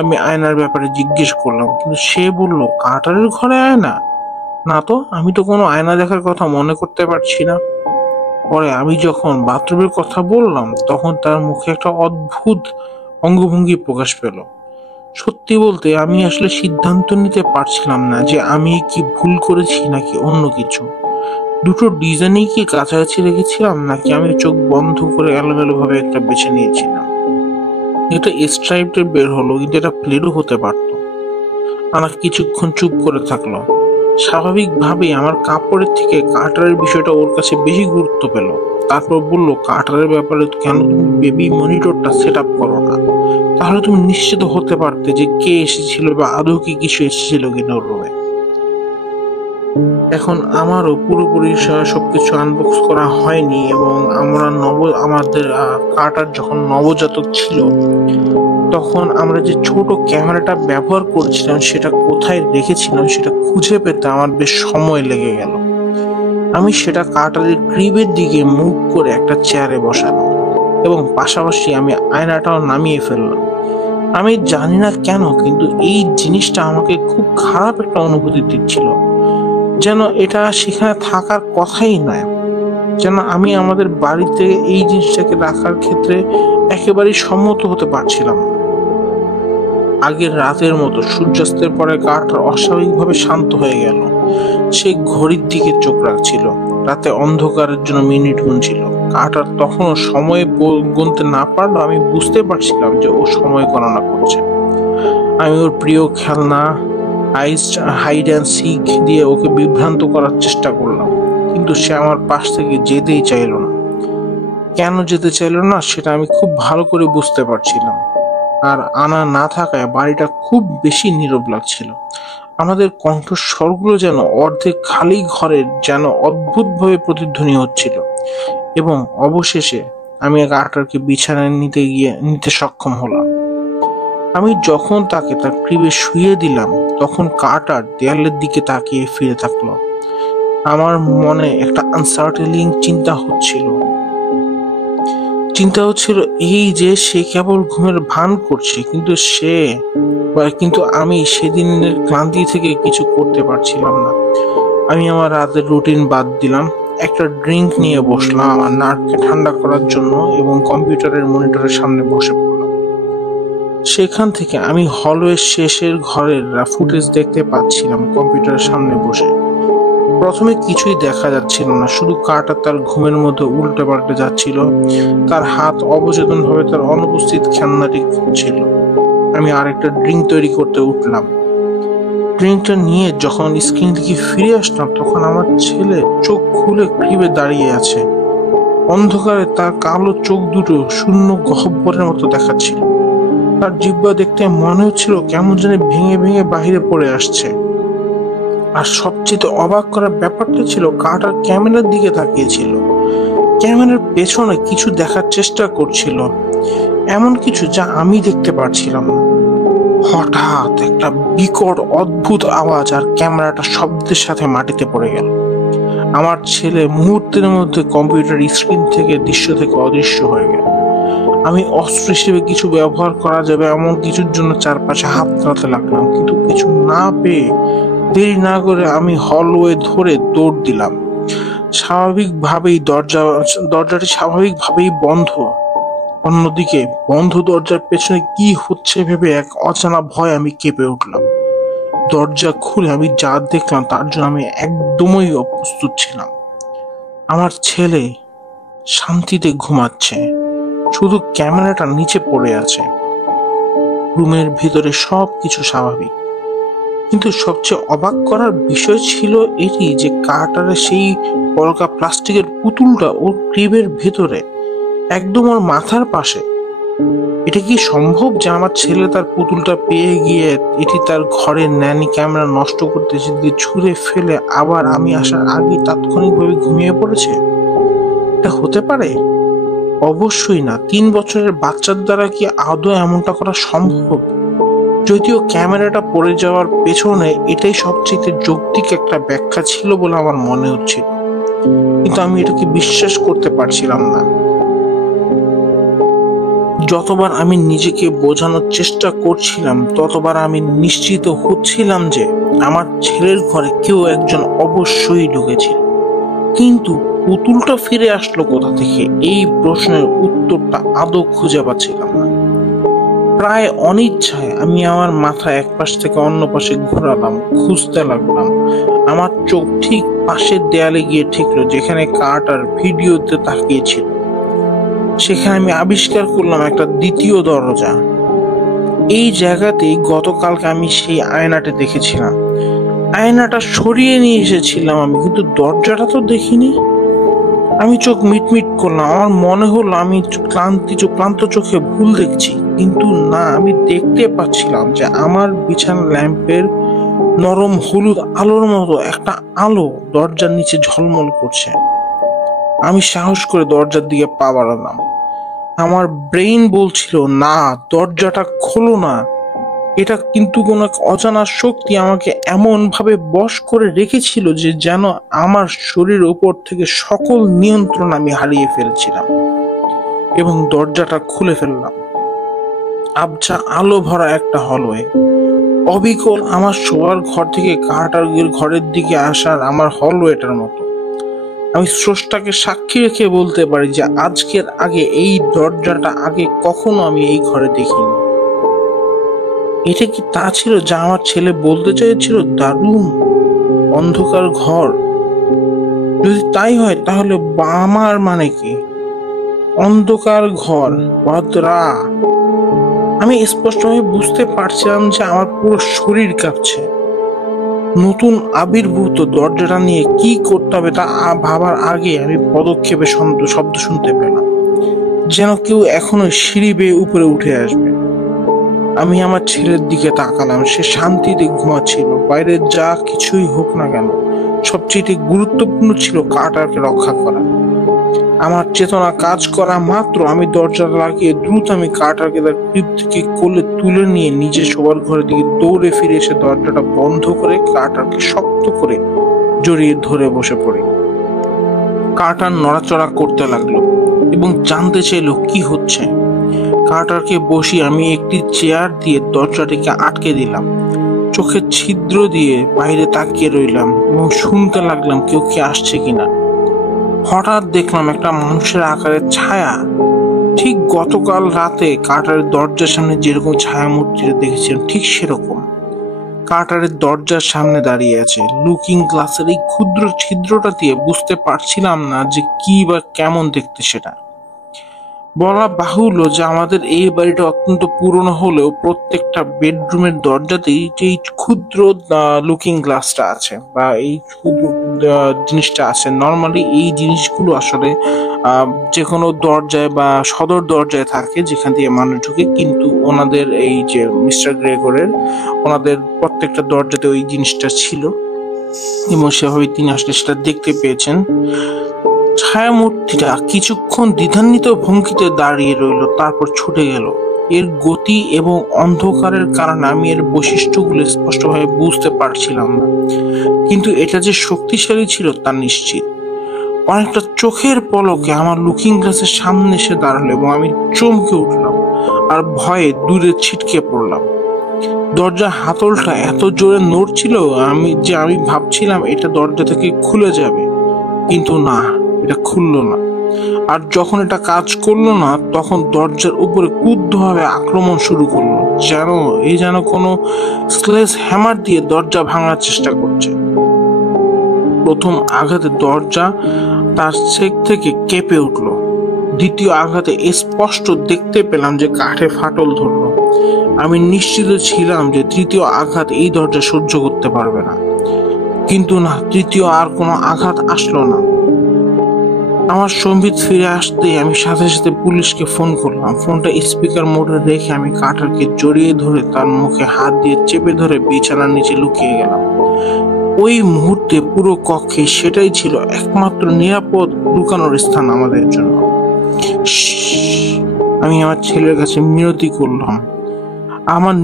আমি আয়নার ব্যাপারে জিজ্ঞেস করলাম, কিন্তু সে বলল, কার্টারের ঘরে আয়না? না তো, আমি তো কোনো আয়না দেখার কথা মনে করতে পারছি না। পরে আমি যখন বাথরুমের কথা বললাম, তখন তার মুখে একটা অদ্ভুত অঙ্গভঙ্গি প্রকাশ পেল। সত্যি বলতে আমি আসলে সিদ্ধান্ত নিতে পারছিলাম না যে আমি কি ভুল করেছি নাকি অন্য কিছু। দুটো ডিজাইনই কি কাছাকাছি রেখেছিলাম, নাকি আমি চোখ বন্ধ করে এলোমেলো ভাবে একটা বেছে নিয়েছিলাম? এটা স্ট্রাইপটা বের হলো, কিন্তু এটা প্লেটও হতে পারতো। আমার কিছুক্ষণ চুপ করে থাকলো। স্বাভাবিকভাবেই আমার কাপড়ের থেকে কার্টারের বিষয়টা ওর কাছে বেশি গুরুত্ব পেল। তারপর বলল, কার্টারের ব্যাপারে কেন তুমি বেবি মনিটরটা সেট আপ করো না? তাহলে তুমি নিশ্চিত হতে পারতে যে কে এসেছিল বা আদৌ কি কিছু এসেছিল কিনা ওর রুমে। এখন আমারও পুরোপুরি সবকিছু আনবক্স করা হয়নি, এবং আমাদের কার্টার যখন নবজাতক ছিল, তখন আমরা যে ছোট ক্যামেরাটা ব্যবহার করছিলাম সেটা কোথায় রেখেছিলাম সেটা খুঁজে পেতে আমার বেশ সময় লেগে গেল। আমি সেটা কার্টারের ক্রিবের দিকে মুখ করে একটা চেয়ারে বসালাম, এবং পাশাপাশি আমি আয়নাটাও নামিয়ে ফেললাম। আমি জানি না কেন, কিন্তু এই জিনিসটা আমাকে খুব খারাপ একটা অনুভূতি দিচ্ছিল, যেন এটা সেখানে থাকার কথাই নয়। যেন আমি আমাদের বাড়িতে এই জিনিসটাকে রাখার ক্ষেত্রে একেবারেই সম্মত হতে পারছিলাম না। আগের রাতের মতো সূর্যাস্তের পরে কার্টার অস্বাভাবিকভাবে শান্ত হয়ে গেল। সে ঘড়ির দিকে চোখ রাখছিল, রাতে অন্ধকারের জন্য মিনিট গুনছিল। কার্টার তখনও সময় গুনতে না পারলেও আমি বুঝতে পারছিলাম যে ও সময় গণনা করছে। আমি ওর প্রিয় খেলনা হাইড অ্যান্ড সিক দিয়ে ওকে বিভ্রান্ত করার চেষ্টা করলাম, কিন্তু সে আমার পাশ থেকে যেতেই চাইল না। কেন যেতে চাইল না সেটা আমি খুব ভালো করে বুঝতে পারছিলাম। আর আনা না থাকায় বাড়িটা খুব বেশি নীরব লাগছিল। আমাদের কণ্ঠস্বরগুলো যেন অর্ধেক খালি ঘরের যেন অদ্ভুতভাবে প্রতিধ্বনি হচ্ছিল। এবং অবশেষে আমি কার্টারকে বিছানায় নিতে সক্ষম হলাম। আমি যখন তাকে তার ক্রিবে শুইয়ে দিলাম, তখন কার্টার দেয়ালের দিকে তাকিয়ে ফিরে থাকলো। আমার মনে একটা আনসার্টেনিং চিন্তা হচ্ছিল এই যে সে কেবল ঘুমের ভান করছে, কিন্তু আমি সেদিনের ক্লান্তি থেকে কিছু করতে পারছিলাম না। আমি আমার রাতের রুটিন বাদ দিলাম, একটা ড্রিঙ্ক নিয়ে বসলাম আমার নার্ভকে ঠান্ডা করার জন্য এবং কম্পিউটারের মনিটরের সামনে বসে পড়লাম। সেখান থেকে আমি হলওয়ের শেষের ঘরের ফুটেজ দেখতে পাচ্ছিলাম কম্পিউটারের সামনে বসে। প্রথমে কিছুই দেখা যাচ্ছিল না, শুধু কার্টার তার ঘুমের মধ্যে উল্টে পাল্টে যাচ্ছিল। তার হাত অবচেতন ভাবে তার অনুপস্থিত খেলনাটি খুঁজছিল। আমি আরেকটা ড্রিঙ্ক তৈরি করতে উঠলাম। ড্রিঙ্কটা নিয়ে যখন স্ক্রিন থেকে ফিরে আসলাম, তখন আমার ছেলে চোখ খুলে ক্রিবে দাঁড়িয়ে আছে। অন্ধকারে তার কালো চোখ দুটো শূন্য গহ্বরের মতো দেখাচ্ছিল। তার জিহ্বা দেখতে মনে হচ্ছিল কেমন যেন ভেঙে ভেঙে বাহিরে পড়ে আসছে। আর সবচেয়ে অবাক করার ব্যাপারটা ছিল কার্টার ক্যামেরার দিকে তাকিয়েছিল। ক্যামেরার পেছনে কিছু দেখার চেষ্টা করছিল, এমন কিছু যা আমি দেখতে পারছিলাম না। হঠাৎ একটা বিকট অদ্ভুত আওয়াজ আর ক্যামেরাটা শব্দের সাথে মাটিতে পড়ে গেল। আমার ছেলে মুহূর্তের মধ্যে কম্পিউটার স্ক্রিন থেকে দৃশ্য থেকে অদৃশ্য হয়ে গেল। আমি অস্ত্র হিসেবে কিছু ব্যবহার করা যাবে এমন কিছুর জন্য চারপাশে হাত নাড়াতে লাগলাম, কিন্তু কিছু না পেয়ে দেরি না করে আমি হলওয়ে ধরে দৌড় দিলাম। দরজাটি স্বাভাবিকভাবেই বন্ধ। অন্যদিকে বন্ধ দরজার পেছনে কি হচ্ছে ভেবে এক অজানা ভয় আমি কেঁপে উঠলাম। দরজা খুলে আমি যা দেখলাম তার জন্য আমি একদমই অপ্রস্তুত ছিলাম। আমার ছেলে শান্তিতে ঘুমাচ্ছে, শুধু ক্যামেরাটা নিচে পড়ে আছে। রুমের ভিতরে সবকিছু স্বাভাবিক, কিন্তু সবচেয়ে অবাক করার বিষয় ছিল এটি যে কার্টারের সেই পলকা প্লাস্টিকের পুতুলটা ওর ক্রিবের ভেতরে, একদম ওর মাথার পাশে। এটা কি সম্ভব যে আমার ছেলে তার পুতুলটা পেয়ে গিয়ে এটি তার ঘরের ন্যানি ক্যামেরা নষ্ট করতে ছুঁড়ে ফেলে আবার আমি আসার আগে তাৎক্ষণিকভাবে ঘুমিয়ে পড়েছে? এটা হতে পারে? অবশ্যই না। 3 বছরের বাচ্চার দ্বারা কি আদৌ এমনটা করা সম্ভব? যদিও ক্যামেরাটা পড়ে যাওয়ার পেছনে এটাই সবচেয়ে যৌক্তিক একটা ব্যাখ্যা ছিল বলে আমার মনে হচ্ছিল, কিন্তু আমি এটাকে বিশ্বাস করতে পারছিলাম না। যতবার আমি নিজেকে বোঝানোর চেষ্টা করছিলাম, ততবার আমি নিশ্চিত হচ্ছিলাম যে আমার ছেলের ঘরে কেউ একজন অবশ্যই ঢুকেছিল। কিন্তু পুতুলটা ফিরে আসলো কোথা থেকে, এই প্রশ্নের উত্তরটা আদৌ খুঁজে পাচ্ছিলাম না। প্রায় অনিচ্ছায় আমি আমার মাথা এক পাশ থেকে অন্য পাশে ঘোরালাম, খুঁজতে লাগলাম। আমার চোখ ঠিক পাশের দেয়ালে গিয়ে ঠেকলো যেখানে কার্টার ভিডিওতে তাকিয়েছিল। সেখানে আমি আবিষ্কার করলাম একটা দ্বিতীয় দরজা। এই জায়গাতেই গতকালকে আমি সেই আয়নাটা দেখেছিলাম। আয়নাটা সরিয়ে নিয়ে এসেছিলাম আমি, কিন্তু দরজাটা তো দেখিনি। আমি চোখ মিটমিট করলাম। আমার মনে হলো আমি ক্লান্ত চোখে ভুল দেখছি, কিন্তু না, আমি দেখতে পাচ্ছিলাম যে আমার বিছানার ল্যাম্পের নরম হলুদ আলোর মতো একটা আলো দরজার নিচে ঝলমল করছে। আমি সাহস করে দরজার দিকে পা বাড়ালাম। আমার ব্রেইন বলছিল, না, দরজাটা খোলো না। এটা কিন্তু কোনো অজানা শক্তি আমাকে এমন ভাবে বশ করে রেখেছিল যে যেন আমার শরীরের উপর থেকে সকল নিয়ন্ত্রণ আমি হারিয়ে ফেলছিলাম, এবং দরজাটা খুলে ফেললাম। আবছা আলো ভরা একটা হলওয়ে, অবিকল আমার শোয়ার ঘর থেকে কার্টারের ঘরের দিকে আসার আমার হলওয়েটার মতো। আমি স্রষ্টাকে সাক্ষী রেখে বলতে পারি যে আজকের আগে এই দরজাটা আগে কখনো আমি এই ঘরে দেখিনি। এটা কি তা ছিল যা আমার ছেলে বলতে চেয়েছিল, দারুণ অন্ধকার ঘর? যদি তাই হয় তাহলে আমার মানে কি? অন্ধকার ঘর, ভদ্রা। আমি স্পষ্টভাবে বুঝতে পারছিলাম যে আমার পুরো শরীর কাঁপছে। নতুন আবির্ভূত দরজাটা নিয়ে কি করতে হবে তা ভাবার আগে আমি পদক্ষেপে শব্দ শুনতে পেলাম, যেন কেউ এখনো সিঁড়ি বেয়ে উপরে উঠে আসবে। আমি আমার ছেলের দিকে তাকালাম। সে শান্তিতে ঘুমাচ্ছিল। বাইরে যা কিছুই হোক না কেন, সবচেয়ে গুরুত্বপূর্ণ ছিল কার্টারকে রক্ষা করা। আমার চেতনা কাজ করা মাত্র আমি দরজাটা লাগিয়ে দ্রুত আমি কার্টারকে তার গ্রিপ থেকে কোলে তুলে নিয়ে নিজে শোবার ঘরের দিকে দৌড়ে ফিরে এসে দরজাটা বন্ধ করে কার্টারকে শক্ত করে জড়িয়ে ধরে বসে পড়ি। কার্টার নড়াচড়া করতে লাগলো এবং জানতে চাইলো কি হচ্ছে। কার্টারকে বসিয়ে আমি একটি চেয়ার দিয়ে দরজাটিকে আটকে দিলাম। চোখের ছিদ্র দিয়ে বাইরে তাকিয়ে রইলাম এবং শুনতে লাগলাম কেউ কি আসছে কিনা। হঠাৎ দেখলাম একটা মানুষের আকারের ছায়া, ঠিক গতকাল রাতে কার্টারের দরজার সামনে যেরকম ছায়া মূর্তিটা দেখেছিলাম ঠিক সেরকম। কার্টারের দরজার সামনে দাঁড়িয়ে আছে। লুকিং গ্লাসের এই ক্ষুদ্র ছিদ্রটা দিয়ে বুঝতে পারছিলাম না যে কি বা কেমন দেখতে সেটা। বলা বাহুল্য যে আমাদের এই বাড়িটা অত্যন্ত পুরনো হলেও প্রত্যেকটা বেডরুমের দরজাতেই যে ক্ষুদ্র লুকিং গ্লাসটা আছে বা এই ক্ষুদ্র জিনিসটা আছে। নর্মালি এই জিনিসগুলো আসলে যে কোনো দরজায় বা সদর দরজায় থাকে যেখান দিয়ে মানুষ ঢুকে, কিন্তু ওনাদের এই যে মিস্টার গ্রেগরের ওনাদের প্রত্যেকটা দরজাতে ওই জিনিসটা ছিল এবং সেভাবে তিনি আসলে সেটা দেখতে পেয়েছেন। ছায়ামূর্তিটা কিছুক্ষণ দ্বিধান্বিত ভঙ্গিতে দাঁড়িয়ে রইল, তারপর ছুটে গেল। এর গতি এবং অন্ধকারের কারণে আমি এর বৈশিষ্ট্যগুলো স্পষ্টভাবে বুঝতে পারছিলাম না, কিন্তু এটা যে শক্তিশালী ছিল তা নিশ্চিত। অনেকটা চোখের পলকে আমার লুকিং গ্লাসের সামনে এসে দাঁড়ালো এবং আমি চমকে উঠলাম আর ভয়ে দূরে ছিটকে পড়লাম। দরজার হাতলটা এত জোরে নড়ছিল আমি ভাবছিলাম এটা দরজা থেকে খুলে যাবে, কিন্তু না, এটা খুললো না। আর যখন এটা কাজ করলো না তখন দরজার উপরে ক্রুদ্ধভাবে আক্রমণ শুরু করলো, যেন কোনো স্লেজ হ্যামার দিয়ে দরজা ভাঙার চেষ্টা করছে। প্রথম আঘাতে দরজা তার ছেক থেকে কেঁপে উঠলো। দ্বিতীয় আঘাতে স্পষ্ট দেখতে পেলাম যে কাঠে ফাটল ধরলো। আমি নিশ্চিত ছিলাম যে তৃতীয় আঘাত এই দরজা সহ্য করতে পারবে না, কিন্তু না, তৃতীয় আর কোনো আঘাত আসলো না। আমার সম্বিত ফিরে আসতেই আমি সাথে সাথে পুলিশকে ফোন করলাম। ফোনটা স্পিকার মোডে রেখে আমি কার্টারকে জড়িয়ে ধরে তার মুখে হাত দিয়ে চেপে ধরে বিছানার নিচে লুকিয়ে গেলাম। ওই মুহূর্তে পুরো কক্ষে সেটাই ছিল একমাত্র নিরাপদ লুকানোর স্থান আমাদের জন্য। আমি আমার ছেলের কাছে মিনতি করলাম। আমার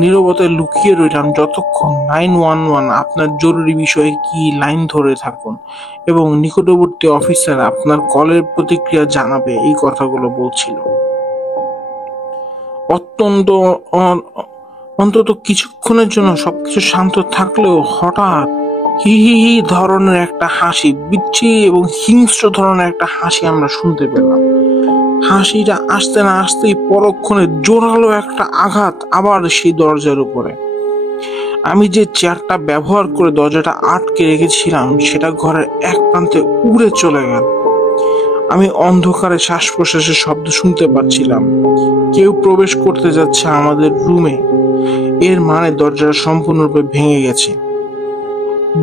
নীরবতায় লুকিয়ে রইলাম যতক্ষণ 911 আপনার জরুরি বিষয়ে কি লাইন ধরে থাকুন এবং নিকটবর্তী অফিসার আপনার কলের প্রতিক্রিয়া জানাবে এই কথাগুলো বলছিল। অন্তত কিছুক্ষণের জন্য সবকিছু শান্ত থাকলেও হঠাৎ হি হি হি ধরনের একটা হাসি, বিচ্ছিরি এবং হিংস্র ধরনের একটা হাসি আমরা শুনতে পেলাম। হাসিটা আসতে না আসতেই পরক্ষণে জোরালো একটা আঘাত আবার সেই দরজার উপরে। আমি যে চেয়ারটা ব্যবহার করে দরজাটা আটকে রেখেছিলাম সেটা ঘরের এক প্রান্তে উড়ে চলে গেল। আমি অন্ধকারে শ্বাস প্রশ্বাসের শব্দ শুনতে পাচ্ছিলাম। কেউ প্রবেশ করতে যাচ্ছে আমাদের রুমে। এর মানে দরজাটা সম্পূর্ণরূপে ভেঙে গেছে।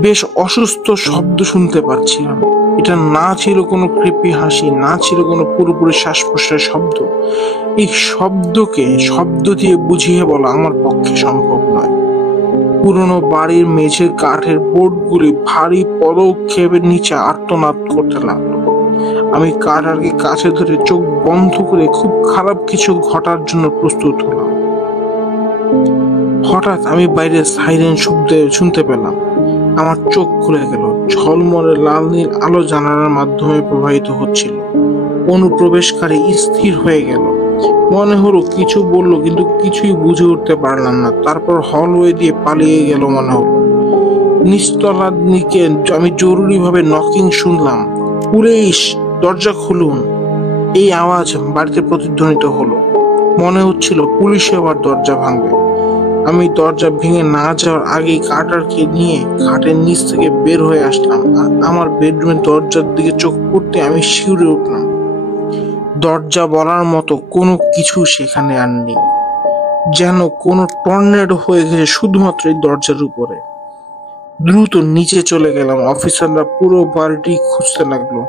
বেশ অসুস্থ শব্দ শুনতে পাচ্ছিলাম। এটা না ছিল কোনো কৃপি হাসি, না ছিল কোনো পুরোপুরি শ্বাস প্রশ্বাসের শব্দ। এই শব্দকে শব্দ দিয়ে বুঝিয়ে বলা আমার পক্ষে সম্ভব নয়। পুরনো বাড়ির মেঝের কাঠের বোর্ডগুলি ভারী পদক্ষেপের নিচে আর্তনাদ করতে লাগলো। আমি কার্টারকে কাছে ধরে চোখ বন্ধ করে খুব খারাপ কিছু ঘটার জন্য প্রস্তুত হলাম। হঠাৎ আমি বাইরে সাইরেন শব্দ শুনতে পেলাম। আমার চোখ খুলে গেল। ঝলমলে লাল নীল আলো জানালার মাধ্যমে প্রবাহিত হচ্ছিল। অনুপ্রবেশকারী স্থির হয়ে গেল। মনে হলো কিছু বললো, কিন্তু কিছুই বুঝে উঠতে পারলাম না। তারপর হলওয়ে দিয়ে পালিয়ে গেল মনে হলো। নিচতলার দিকে আমি জরুরিভাবে নকিং শুনলাম। পুলিশ, দরজা খুলুন। এই আওয়াজ বাড়িতে প্রতিধ্বনিত হলো। মনে হচ্ছিল পুলিশ আবার দরজা ভাঙবে। আমি দরজা ভেঙে না যাওয়ার আগেই কার্টারকে নিয়ে খাটের নিচ থেকে বের হয়ে আসলাম। আমার বেডরুমের দরজার দিকে চোখ পড়তে আমি শিউরে উঠলাম। দরজা বলার মতো কোনো কিছু সেখানে আর নেই, যেন কোনো টর্নেডো হয়ে গেছে শুধুমাত্র এই দরজার উপরে। দ্রুত নিচে চলে গেলাম। অফিসাররা পুরো বাড়িটি খুঁজতে লাগলো,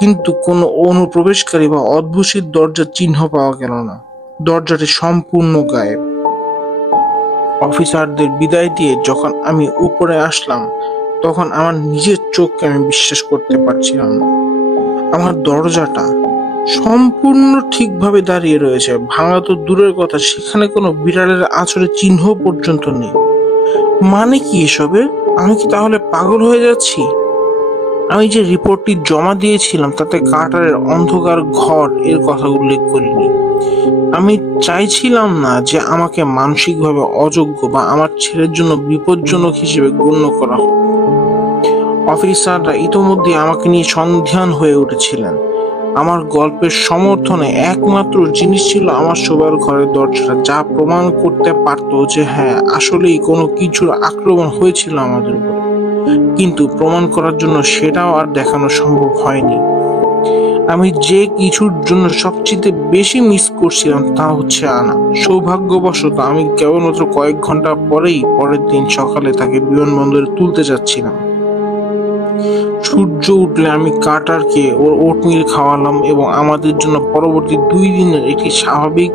কিন্তু কোনো অনুপ্রবেশকারী বা অদ্ভুত দরজার চিহ্ন পাওয়া গেল না। দরজাটি সম্পূর্ণ গায়েব। অফিসারদের বিদায় দিয়ে যখন আমি উপরে আসলাম, তখন আমার নিজের চোখকে আমি বিশ্বাস করতে পারছিলাম না। আমার দরজাটা সম্পূর্ণ ঠিকভাবে দাঁড়িয়ে রয়েছে। ভাঙা তো দূরের কথা, সেখানে কোনো বিড়ালের আঁচড়ের চিহ্ন পর্যন্ত নেই। মানে কি এসবে? আমি কি তাহলে পাগল হয়ে যাচ্ছি? আমি যে রিপোর্টটি জমা দিয়েছিলাম তাতে কার্টারের অন্ধকার ঘর এর কথা উল্লেখ করিনি। আমি চাইছিলাম না যে আমাকে মানসিকভাবে অযোগ্য বা আমার ছেলের জন্য বিপজ্জনক হিসেবে গণ্য করা হোক। অফিসাররা ইতোমধ্যে আমাকে নিয়ে সন্দিহান হয়ে উঠেছিলেন। আমার গল্পের সমর্থনে একমাত্র জিনিস ছিল আমার শোবার ঘরের দরজাটা, যা প্রমাণ করতে পারত যে হ্যাঁ, আসলেই কোনো কিছুর আক্রমণ হয়েছিল আমাদের উপরে। কিন্তু প্রমাণ করার জন্য সেটাও আর দেখানো সম্ভব হয়নি। আমি যে কিছুর জন্য সবচেয়ে বেশি মিস করছিলাম তা হচ্ছে আনা। সৌভাগ্যবশত আমি কেবলমাত্র কয়েক ঘন্টা পরের দিন সকালে তাকে বিমানবন্দরে তুলতে যাচ্ছিলাম। সূর্য উঠলে আমি কার্টারকে ওর ওটমিল খাওয়ালাম এবং আমাদের জন্য পরবর্তী 2 দিনের একটি স্বাভাবিক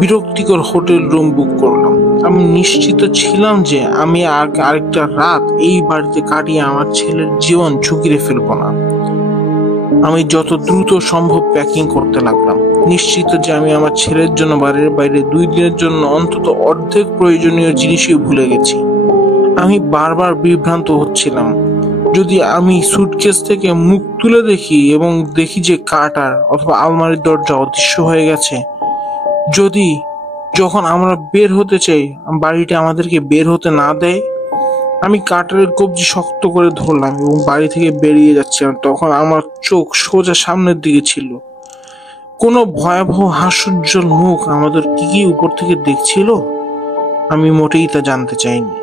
বিরক্তিকর হোটেল রুম বুক করলাম। আমি নিশ্চিত ছিলাম যে আমি আরেকটা রাত এই বাড়িতে কাটিয়ে আমার ছেলের জীবন ঝুঁকিতে ফেলবো না। আমি যত দ্রুত সম্ভব প্যাকিং করতে লাগলাম, নিশ্চিত যে আমি আমার ছেলের জন্য বাড়ির বাইরে 2 দিনের জন্য অন্তত অর্ধেক প্রয়োজনীয় জিনিসই ভুলে গেছি। আমি বারবার বিভ্রান্ত হচ্ছিলাম। যদি আমি সুটকেস থেকে মুখ তুলে দেখি এবং দেখি যে কার্টার অথবা আলমারির দরজা অদৃশ্য হয়ে গেছে, যদি যখন আমরা বের হতে চাই বাড়িটা আমাদেরকে বের হতে না দেয়, আমি কার্টারের কবজি শক্ত করে ধরলাম এবং বাড়ি থেকে বেরিয়ে যাচ্ছিলাম। তখন আমার চোখ সোজা সামনের দিকে ছিল। কোনো ভয়াবহ হাস্যোজ্জ্বল মুখ আমাদের কি উপর থেকে দেখছিল? আমি মোটেই তা জানতে চাইনি।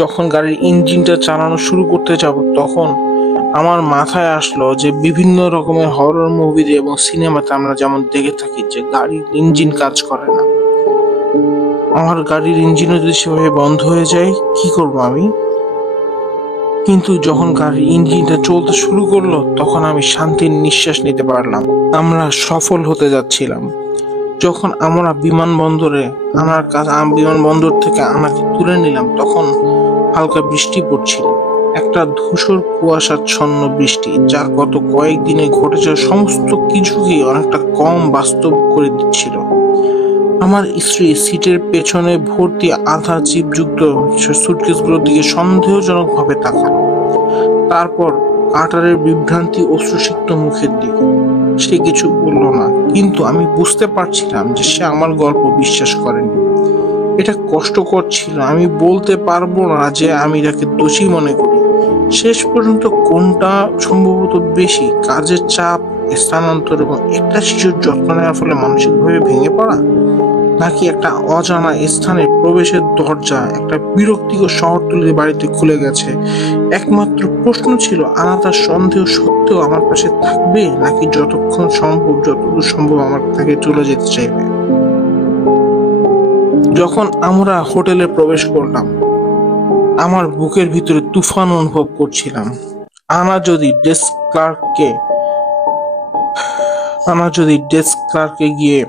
যখন গাড়ির ইঞ্জিনটা চালানো শুরু করতে যাব, তখন আমার মাথায় আসলো যে বিভিন্ন রকমের হরর মুভিতে এবং সিনেমাতে আমরা যেমন দেখে থাকি যে গাড়ির ইঞ্জিন কাজ করে না। আমার গাড়ির ইঞ্জিনও যদি সেভাবে বন্ধ হয়ে যায়, কি করব আমি? কিন্তু যখন গাড়ির ইঞ্জিনটা চলতে শুরু করলো, তখন আমি শান্তির নিঃশ্বাস নিতে পারলাম। আমরা সফল হতে যাচ্ছিলাম। যখন আমরা বিমানবন্দর থেকে আমাকে তুলে নিলাম, তখন হালকা বৃষ্টি পড়ছিল। একটা ধূসর কুয়াশাচ্ছন্ন বৃষ্টি, যা গত কয়েকদিনে ঘটে যাওয়া সমস্ত কিছুকেই অনেকটা কম বাস্তব করে দিচ্ছিল। আমার স্ত্রী সিটের পেছনে ভর্তি আধা চিপযুক্ত সুটকেসগুলোর দিকে সন্দেহজনক ভাবে তাকালো, তারপর কার্টারের বিভ্রান্তি অশ্রুসিক্ত মুখের দিকে। সে কিছু বলল না, কিন্তু আমি বুঝতে পারছিলাম যে সে আমার গল্প বিশ্বাস করেনি। এটা কষ্টকর ছিল। আমি বলতে পারবো না যে আমি তাকে দোষী মনে করি। শেষ পর্যন্ত কোনটা সম্ভবত বেশি, কাজের চাপ, স্থানান্তর এবং একটা শিশুর যত্ন নেওয়ার ফলে মানসিকভাবে ভেঙে পড়া, নাকি একটা অজানা স্থানে প্রবেশের দরজা একটা বিরক্তিকর শহরতলির বাড়িতে খুলে গেছে? একমাত্র প্রশ্ন ছিল, আনা তার সন্দেহ সত্ত্বেও আমার পাশে থাকবে, নাকি যতদূর সম্ভব আমার তাকে চলে যেতে চাইবে। যখন আমরা হোটেলে প্রবেশ করলাম, আমার বুকের ভিতরে তুফান অনুভব করছিলাম। আনা যদি ডেস্ক ক্লার্ককে গিয়ে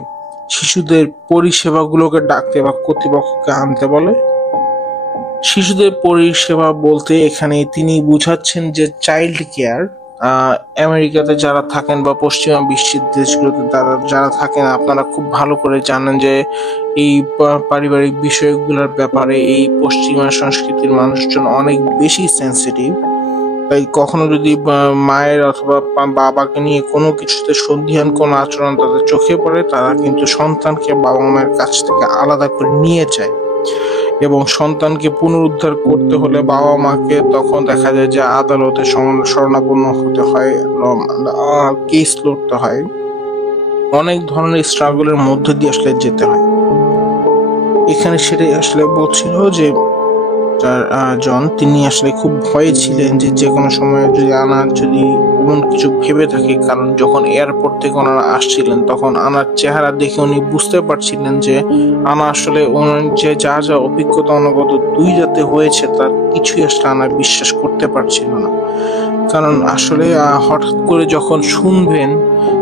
শিশুদের পরিষেবাগুলোকে ডাকতে বা কর্তৃপক্ষকে আনতে বলে। শিশুদের পরিষেবা বলতে এখানে তিনি বুঝাচ্ছেন যে চাইল্ড কেয়ার। আমেরিকাতে যারা থাকেন বা পশ্চিমা বিশ্বের দেশগুলোতে যারা থাকেন, আপনারা খুব ভালো করে জানেন যে এই পারিবারিক বিষয়গুলোর ব্যাপারে এই পশ্চিমা সংস্কৃতির মানুষজন অনেক বেশি সেন্সিটিভ। তাই কখনো যদি মায়ের অথবা বাবাকে নিয়ে কোনো কিছুতে সন্দিহান কোনো আচরণ তাদের চোখে পড়ে, তারা কিন্তু সন্তানকে বাবা মায়ের কাছ থেকে আলাদা করে নিয়ে যায়। এবং সন্তানকে পুনরুদ্ধার করতে হলে বাবা মাকে তখন দেখা যায় যে আদালতে শরণাপন্ন হতে হয়, কেস লড়তে হয়, অনেক ধরনের স্ট্রাগলের মধ্যে দিয়ে আসলে যেতে হয়। এখানে সেটাই আসলে বলছিল যে জন তিনি আসলে খুব ভয়ে ছিলেন যে কোনো সময় যদি আনার যদি এমন কিছু ভেবে থাকে, কারণ যখন এয়ারপোর্ট থেকে ওনারা আসছিলেন তখন আনার চেহারা দেখে উনি বুঝতে পারছিলেন যে আনা আসলে ওনার যে যা যা অভিজ্ঞতা অনুগত 2 রাতে হয়েছে তার কিছুই আসলে আনা বিশ্বাস করতে পারছিল না। কারণ আসলে হঠাৎ করে যখন শুনবেন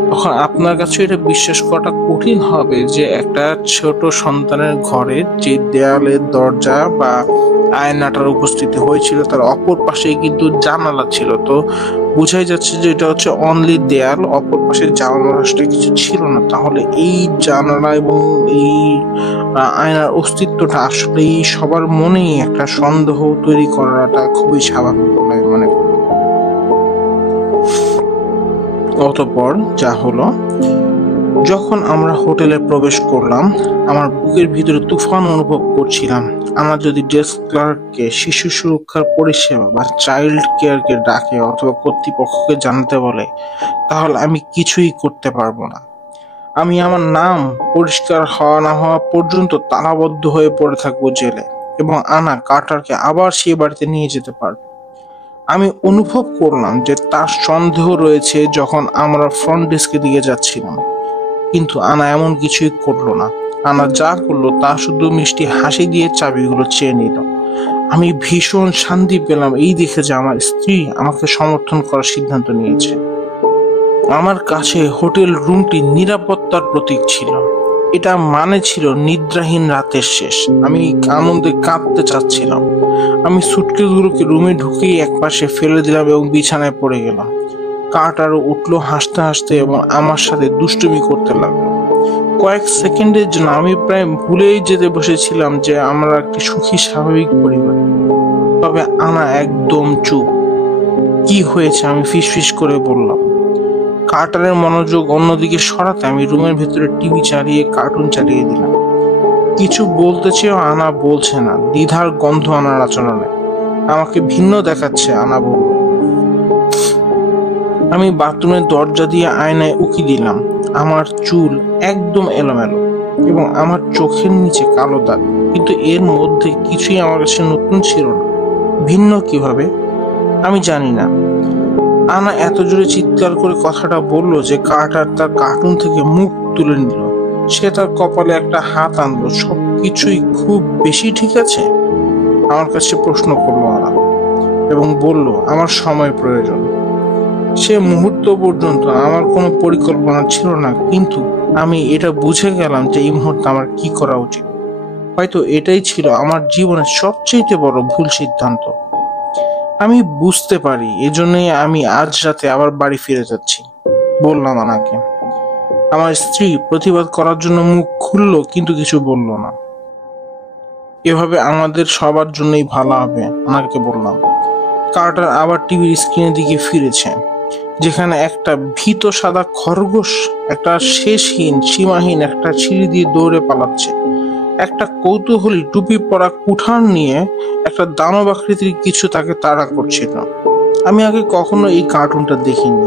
তখন আপনার কাছে এটা বিশ্বাস করাটা কঠিন হবে যে একটা ছোট সন্তানের ঘরে যে দেয়ালের দরজা বা আয়নাটার উপস্থিতি হয়েছিল তার অপর পাশেই কিন্তু জানালা ছিল। তো বোঝাই যাচ্ছে যে এটা হচ্ছে অনলি দেয়াল, অপর পাশে জানালা আসলে কিছু ছিল না। তাহলে এই জানালা এবং এই আয়নার অস্তিত্বটা আসলেই সবার মনেই একটা সন্দেহ তৈরি করাটা খুবই স্বাভাবিক বলে মনে করি। অতঃপর যা হলো, যখন আমরা হোটেলে প্রবেশ করলাম আমার বুকের ভিতরে তুফান অনুভব করছিলাম। আমার যদি ডেস্ক ক্লার্ককে শিশু সুরক্ষার পরিষেবা বা চাইল্ড কেয়ারকে ডাকে অথবা কর্তৃপক্ষকে জানাতে বলে তাহলে আমি কিছুই করতে পারবো না। আমি আমার নাম পরিষ্কার হওয়া না হওয়া পর্যন্ত তালাবদ্ধ হয়ে পড়ে থাকবো জেলে, এবং আনা কার্টারকে আবার সেই বাড়িতে নিয়ে যেতে পারবে। আমি অনুভব করলাম যে তার সন্দেহ রয়েছে যখন আমরা ফ্রন্ট ডেস্কের দিকে যাচ্ছিলাম, কিন্তু আনা এমন কিছুই করলো না। আনা যা করলো তা শুধু মিষ্টি হাসি দিয়ে চাবিগুলো চেয়ে নিল। আমি ভীষণ শান্তি পেলাম এই দেখে যে আমার স্ত্রী আমাকে সমর্থন করার সিদ্ধান্ত নিয়েছে। আমার কাছে হোটেল রুমটি নিরাপত্তার প্রতীক ছিল। এটা মানে ছিল নিদ্রাহীন রাতের শেষ। আমি আনন্দে কাঁদতে চাচ্ছিলাম। আমি সুটকেসগুলোকে রুমে ঢুকিয়ে একপাশে ফেলে দিলাম এবং বিছানায় পড়ে গেলাম। কার্টারও উঠলো হাসতে হাসতে এবং আমার সাথে দুষ্টুমি করতে লাগলো। কয়েক সেকেন্ডের জন্য আমি প্রায় ভুলেই যেতে বসেছিলাম যে আমরা একটি সুখী স্বাভাবিক পরিবার। তবে আনা একদম চুপ। কি হয়েছে আমি ফিসফিস করে বললাম। কার্টারের মনোযোগ অন্যদিকে সরাতে আমি রুমের ভেতরে টিভি চালিয়ে কার্টুন চালিয়ে দিলাম। কিছু বলতে চেয়েও আনা বলছে না। দ্বিধার গন্ধ আনার আচরণে আমাকে ভিন্ন দেখাচ্ছে। আনা বলল, আমি বাথরুমের দরজা দিয়ে আয়নায় উকি দিলাম। আমার চুল একদম এলোমেলো এবং আমার চোখের নিচে কালো দাগ, কিন্তু এর মধ্যে কিছুই আমার কাছে নতুন ছিল না। ভিন্ন কিভাবে আমি জানি না। আনা এত জোরে চিৎকার করে কথাটা বললো যে কার্টার তার কার্টুন থেকে মুখ তুলে নিল। সে তার কপালে একটা হাত আনলো। সবকিছুই খুব বেশি ঠিক আছে? আমার কাছে প্রশ্ন করলো আনা এবং বলল আমার সময় প্রয়োজন। সে মুহূর্ত পর্যন্ত আমার কোনো পরিকল্পনা ছিল না, কিন্তু আমি এটা বুঝে গেলাম যে এই মুহূর্তে আমার কি করা উচিত। হয়তো এটাই ছিল আমার জীবনের সবচেয়ে বড় ভুল সিদ্ধান্ত। আমি বুঝতে পারি, এজন্যই আমি আজ রাতে আবার বাড়ি ফিরে যাচ্ছি, বললাম আনাকে। আমার স্ত্রী প্রতিবাদ করার জন্য মুখ খুললো, কিন্তু কিছু বলল না। এভাবে আমাদের সবার জন্যই ভালো হবে, আনাকে বললাম। কার্টার আবার টিভির স্ক্রিনের দিকে ফিরেছে, যেখানে একটা ভীত সাদা খরগোশ একটা শেষহীন সীমাহীন একটা সিঁড়ি দিয়ে দৌড়ে পালাচ্ছে। একটা কৌতূহলী টুপি পরা কুঠার নিয়ে একটা দানব আকৃতির কিছু তাকে তাড়া করছিল। আমি আগে কখনো এই কার্টুনটা দেখিনি,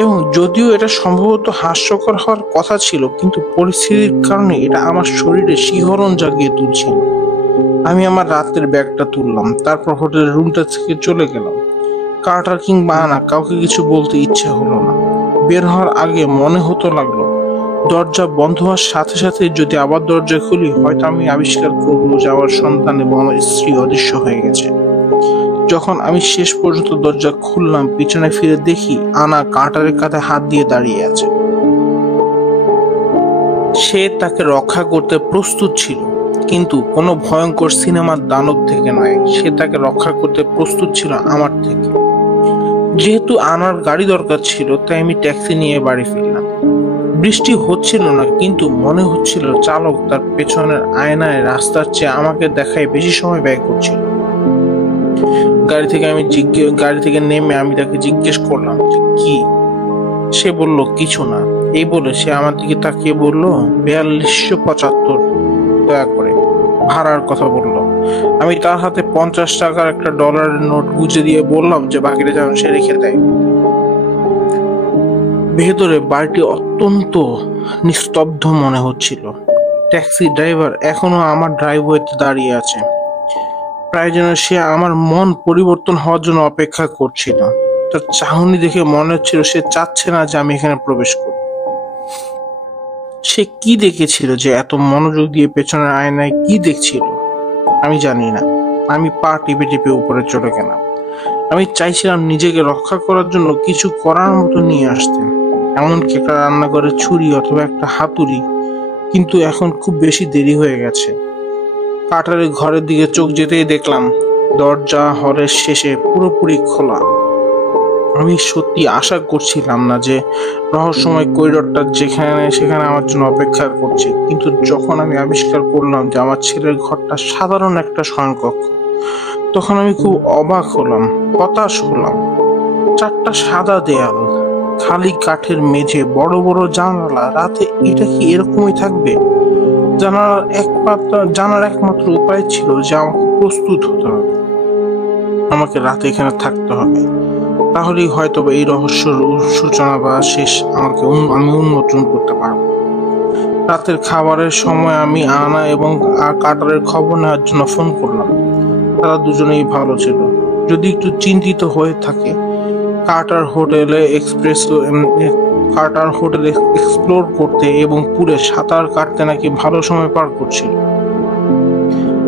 এবং যদিও এটা সম্ভবত হাস্যকর হওয়ার কথা ছিল, কিন্তু পরিস্থিতির কারণে এটা আমার শরীরে শিহরণ জাগিয়ে তুলছিল। আমি আমার রাতের ব্যাগটা তুললাম, তারপর হোটেলের রুমটা থেকে চলে গেলাম। কার্টার কিংবা আনা কাউকে কিছু বলতে ইচ্ছে হলো না। বের হওয়ার আগে মনে হতে লাগলো দরজা বন্ধ হওয়ার সাথে সাথে যদি আবার দরজা খুলি, হয়তো আমি আবিষ্কার করবো যে আমার সন্তান এবং আমার স্ত্রী অদৃশ্য হয়ে গেছে। যখন আমি শেষ পর্যন্ত দরজা খুললাম, পিছনে ফিরে দেখি আনা কার্টারের কাঁধে হাত দিয়ে দাঁড়িয়ে আছে। সে তাকে রক্ষা করতে প্রস্তুত ছিল, কিন্তু কোনো ভয়ঙ্কর সিনেমার দানব থেকে নয়। সে তাকে রক্ষা করতে প্রস্তুত ছিল আমার থেকে। যেহেতু আনার গাড়ি দরকার ছিল, তাই আমি ট্যাক্সি নিয়ে বাড়ি ফিরলাম। বৃষ্টি হচ্ছিল না, কিন্তু মনে হচ্ছিল চালক তার পেছনের আয়নায় রাস্তার চেয়ে আমাকে দেখায় বেশি সময় ব্যয় করছিল। গাড়ি থেকে নেমে আমি তাকে জিজ্ঞেস করলাম যে কি। সে বলল কিছু না। এই বলে সে আমার দিকে তাকিয়ে বলল 4275, দয়া করে ভাড়ার কথা বলল। আমি তার হাতে 50 টাকার একটা ডলারের নোট গুঁজে দিয়ে বললাম যে বাকিটা যেন সে রেখে দেয়। ভেতরে বাড়িটি অত্যন্ত নিস্তব্ধ মনে হচ্ছিল। ট্যাক্সি ড্রাইভার এখনো আমার ড্রাইভওয়েতে দাঁড়িয়ে আছে, প্রায় যেন সে আমার মন পরিবর্তন হওয়ার জন্য অপেক্ষা করছিল। তার চাহনি দেখে মনে হচ্ছিল সে চাচ্ছে না যে আমি এখানে প্রবেশ করি। সে কি দেখেছিল যে এত মনোযোগ দিয়ে পেছনের আয়নায় কি দেখছিল আমি জানি না। আমি পা টিপে টিপে উপরে চলে গেলাম। আমি চাইছিলাম নিজেকে রক্ষা করার জন্য কিছু করার মতো নিয়ে আসতে, এমনকি একটা রান্নাঘরের ছুরি অথবা একটা হাতুড়ি, কিন্তু এখন খুব বেশি দেরি হয়ে গেছে। কাটারের ঘরের দিকে চোখ যেতেই দেখলাম দরজা হলের শেষে পুরোপুরি খোলা। আমি সত্যি আশা করছিলাম না যে রহস্যময় করিডোরটা সেখানে আমার জন্য অপেক্ষা করছে, কিন্তু যখন আমি আবিষ্কার করলাম যে আমার ছেলের ঘরটা সাধারণ একটা শয়নকক্ষ, তখন আমি খুব অবাক হলাম, হতাশ হলাম। 4টা সাদা দেয়াল, খালি কাঠের মেঝে, বড় বড় জানালা। রাতে এটা কি এরকমই থাকবে? জানার একমাত্র উপায় ছিল যে আমাকে প্রস্তুত হতে হবে। আমাকে রাতে এখানে থাকতে হবে, তাহলেই হয়তো এই রহস্যের সূচনা বা শেষ আমি উন্মোচন করতে পারবো। রাতের খাবারের সময় আমি আনা এবং কাটারের খবর নেওয়ার জন্য ফোন করলাম। তারা দুজনেই ভালো ছিল, যদি একটু চিন্তিত হয়ে থাকে। কার্টার হোটেলে এক্সপ্লোর করতে এবং পুরে সাঁতার কাটতে নাকি ভালো সময় পার করছিল।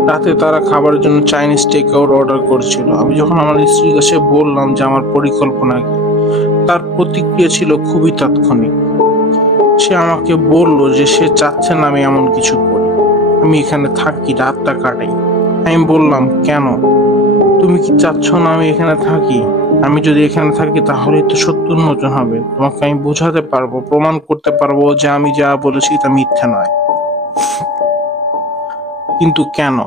রাতে তারা খাবারের জন্য চাইনিজ টেক আউট অর্ডার করছিল। আমি যখন আমার স্ত্রীর কাছে বললাম যে আমার পরিকল্পনা কি, তার প্রতিক্রিয়া ছিল খুবই তাৎক্ষণিক। সে আমাকে বলল যে সে চাচ্ছে না আমি এমন কিছু করি, আমি এখানে থাকি, রাতটা কাটাই। আমি বললাম, কেন? তুমি কি চাচ্ছ না আমি এখানে থাকি? আমি যদি এখানে থাকি তাহলে তো সত্য উন্মোচন হবে। তোমাকে আমি বোঝাতে পারবো, প্রমাণ করতে পারবো যে আমি যা বলেছি তা মিথ্যা নয়। কিন্তু কেন?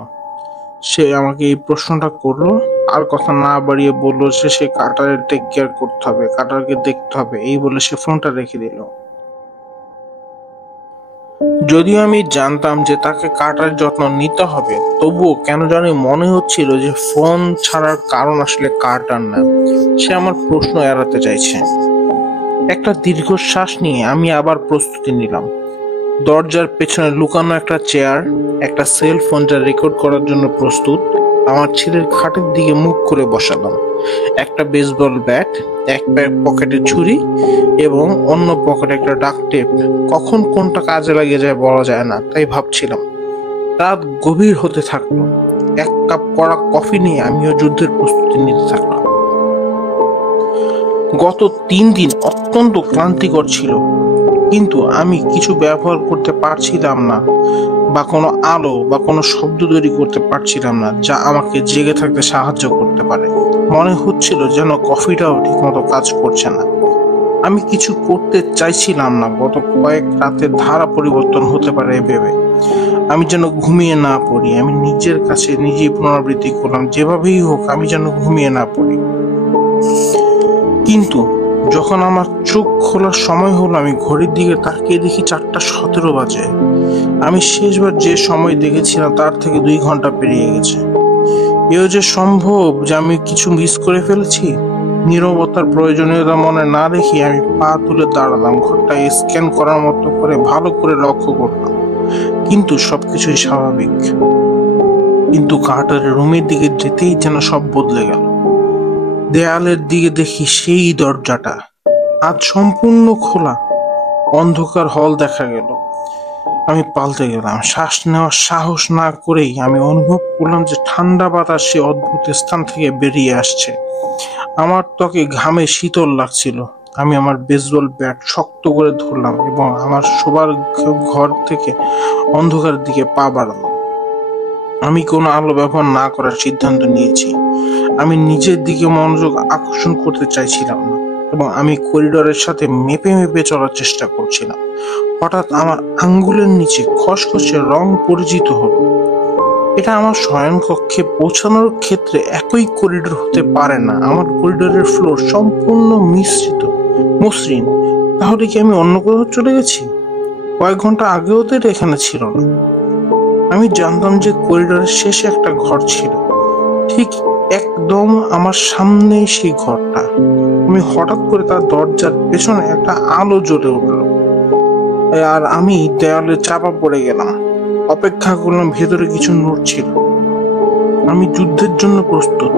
সে আমাকে এই প্রশ্নটা করলো, আর কথা না বাড়িয়ে বললো যে সে কাটারের টেক কেয়ার করতে হবে, কাটারকে দেখতে হবে। এই বলে সে ফোনটা রেখে দিল। যদিও আমি জানতাম যে তাকে কাটার যত্ন নিতে হবে, তবুও কেন জানি মনে হচ্ছিল যে ফোন ছাড়ার কারণ আসলে কাটার না। সে আমার প্রশ্ন এড়াতে চাইছে। একটা দীর্ঘশ্বাস নিয়ে আমি আবার প্রস্তুতি নিলাম। দরজার পেছনে লুকানো একটা চেয়ার, একটা সেল ফোন যা রেকর্ড করার জন্য প্রস্তুত, আমার ছেলের খাটের দিকে মুখ করে বসালাম। একটা বেসবল ব্যাট, এক পকেটে ছুরি এবং অন্য পকেটে একটা ডাক টেপ। কখন কোনটা কাজে লাগিয়ে যায় বলা যায় না, তাই ভাবছিলাম। রাত গভীর হতে থাকলো। 1 কাপ কড়া কফি নিয়ে আমিও যুদ্ধের প্রস্তুতি নিতে থাকলাম। গত 3 দিন অত্যন্ত ক্লান্তিকর ছিল, কিন্তু আমি কিছু ব্যবহার করতে পারছিলাম না, বা কোনো আলো বা কোনো শব্দ তৈরি করতে পারছিলাম না যা আমাকে জেগে থাকতে সাহায্য করতে পারে। মনে হচ্ছিল যেন কফিটাও ঠিকমতো কাজ করছে না। আমি কিছু করতে চাইছিলাম না। গত কয়েক রাতের ধারা পরিবর্তন হতে পারে ভেবে আমি যেন ঘুমিয়ে না পড়ি। আমি নিজের কাছে নিজেই পুনরাবৃত্তি করলাম, যেভাবেই হোক আমি যেন ঘুমিয়ে না পড়ি। কিন্তু যখন আমার চোখ খোলার সময় হলো, আমি ঘড়ির দিকে তাকিয়ে দেখি 4:17 বাজে। আমি শেষবার যে সময় দেখেছিলাম তার থেকে 2 ঘন্টা পেরিয়ে গেছে। এও যে সম্ভব যে আমি কিছু মিস করে ফেলেছি? নীরবতার প্রয়োজনীয়তা মনে না রেখে আমি পা তুলে দাঁড়ালাম। ঘরটা স্ক্যান করার মতো করে ভালো করে লক্ষ্য করলাম, কিন্তু সবকিছুই স্বাভাবিক। কিন্তু কার্টারের রুমের দিকে যেতেই যেন সব বদলে গেল। দেয়ালের দিকে দেখি সেই দরজাটা আজ সম্পূর্ণ খোলা। অন্ধকার হল দেখা গেল। আমি পাল্টে গেলাম। শ্বাস নেওয়ার সাহস না করেই আমি অনুভব করলাম যে ঠান্ডা বাতাস সে অদ্ভুত স্থান থেকে বেরিয়ে আসছে। আমার ত্বকে ঘামে শীতল লাগছিল। আমি আমার বেসবল ব্যাট শক্ত করে ধরলাম এবং আমার শোবার ঘর থেকে অন্ধকারের দিকে পা বাড়ালাম। আমি কোনো আলো ব্যবহার না করার সিদ্ধান্ত নিয়েছি। আমি নিজের দিকে মনোযোগ আকর্ষণ করতে চাইছিলাম না এবং আমি করিডোরের সাথে মেপে মেপে চলার চেষ্টা করছিলাম। হঠাৎ আমার আঙ্গুলের নিচে খসখসে রং পরিচিত হলো। এটা আমার শয়নকক্ষে পৌঁছানোর ক্ষেত্রে একই করিডোর হতে পারে না। আমার করিডোরের ফ্লোর সম্পূর্ণ মসৃণ। তাহলে কি আমি অন্য কোথাও চলে গেছি? কয়েক ঘন্টা আগেও তো এটা এখানে ছিল না। আমি জানতাম যে করিডোরের শেষে একটা ঘর ছিল, ঠিক একদম আমার সামনে সেই ঘরটা। আমি হঠাৎ করে তার দরজার পেছনে একটা আলো জ্বলে উঠলো, আর আমি দেওয়ালে চাপা পড়ে গেলাম। অপেক্ষা করলাম, ভেতরে কিছু নড়ছিল। আমি যুদ্ধের জন্য প্রস্তুত।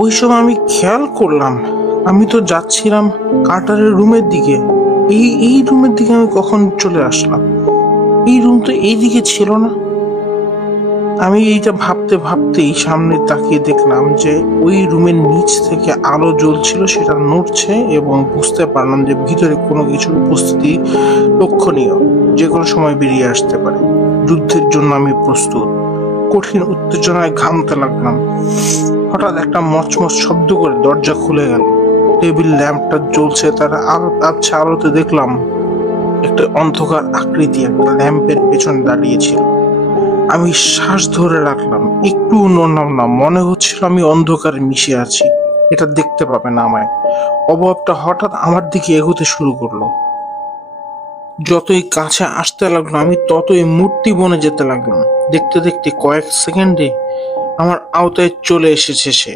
ওই সময় আমি খেয়াল করলাম আমি তো যাচ্ছিলাম কার্টারের রুমের দিকে। এই রুমের দিকে আমি কখন চলে আসলাম? এই রুম তো এইদিকে ছিল না। আমি এইটা ভাবতে ভাবতেই সামনে তাকিয়ে দেখলাম যে ওই রুমের নিচ থেকে আলো জ্বলছিল, সেটা নড়ছে, এবং বুঝতে পারলাম যে ভিতরে কোনো কিছুর উপস্থিতি লক্ষণীয়, যে কোনো সময় বেরিয়ে আসতে পারে। যুদ্ধের জন্য আমি প্রস্তুত। কঠিন উত্তেজনায় ঘামতে লাগলাম। হঠাৎ একটা মচমচ শব্দ করে দরজা খুলে গেল। টেবিল ল্যাম্পটা জ্বলছে, তার আবছা আলোতে দেখলাম একটা অন্ধকার আকৃতি একটা ল্যাম্পের পেছনে দাঁড়িয়েছিল। আমি শ্বাস ধরে রাখলাম, একটু নড়লাম না। মনে হচ্ছিল আমি অন্ধকারে মিশে আছি, এটা দেখতে পাবে না আমায়। অভাবটা হঠাৎ আমার দিকে এগোতে শুরু করলো। যতই কাছে আসতে লাগলো আমি ততই মূর্তি বনে যেতে লাগলাম। দেখতে দেখতে কয়েক সেকেন্ডে আমার আওতায় চলে এসেছে সে।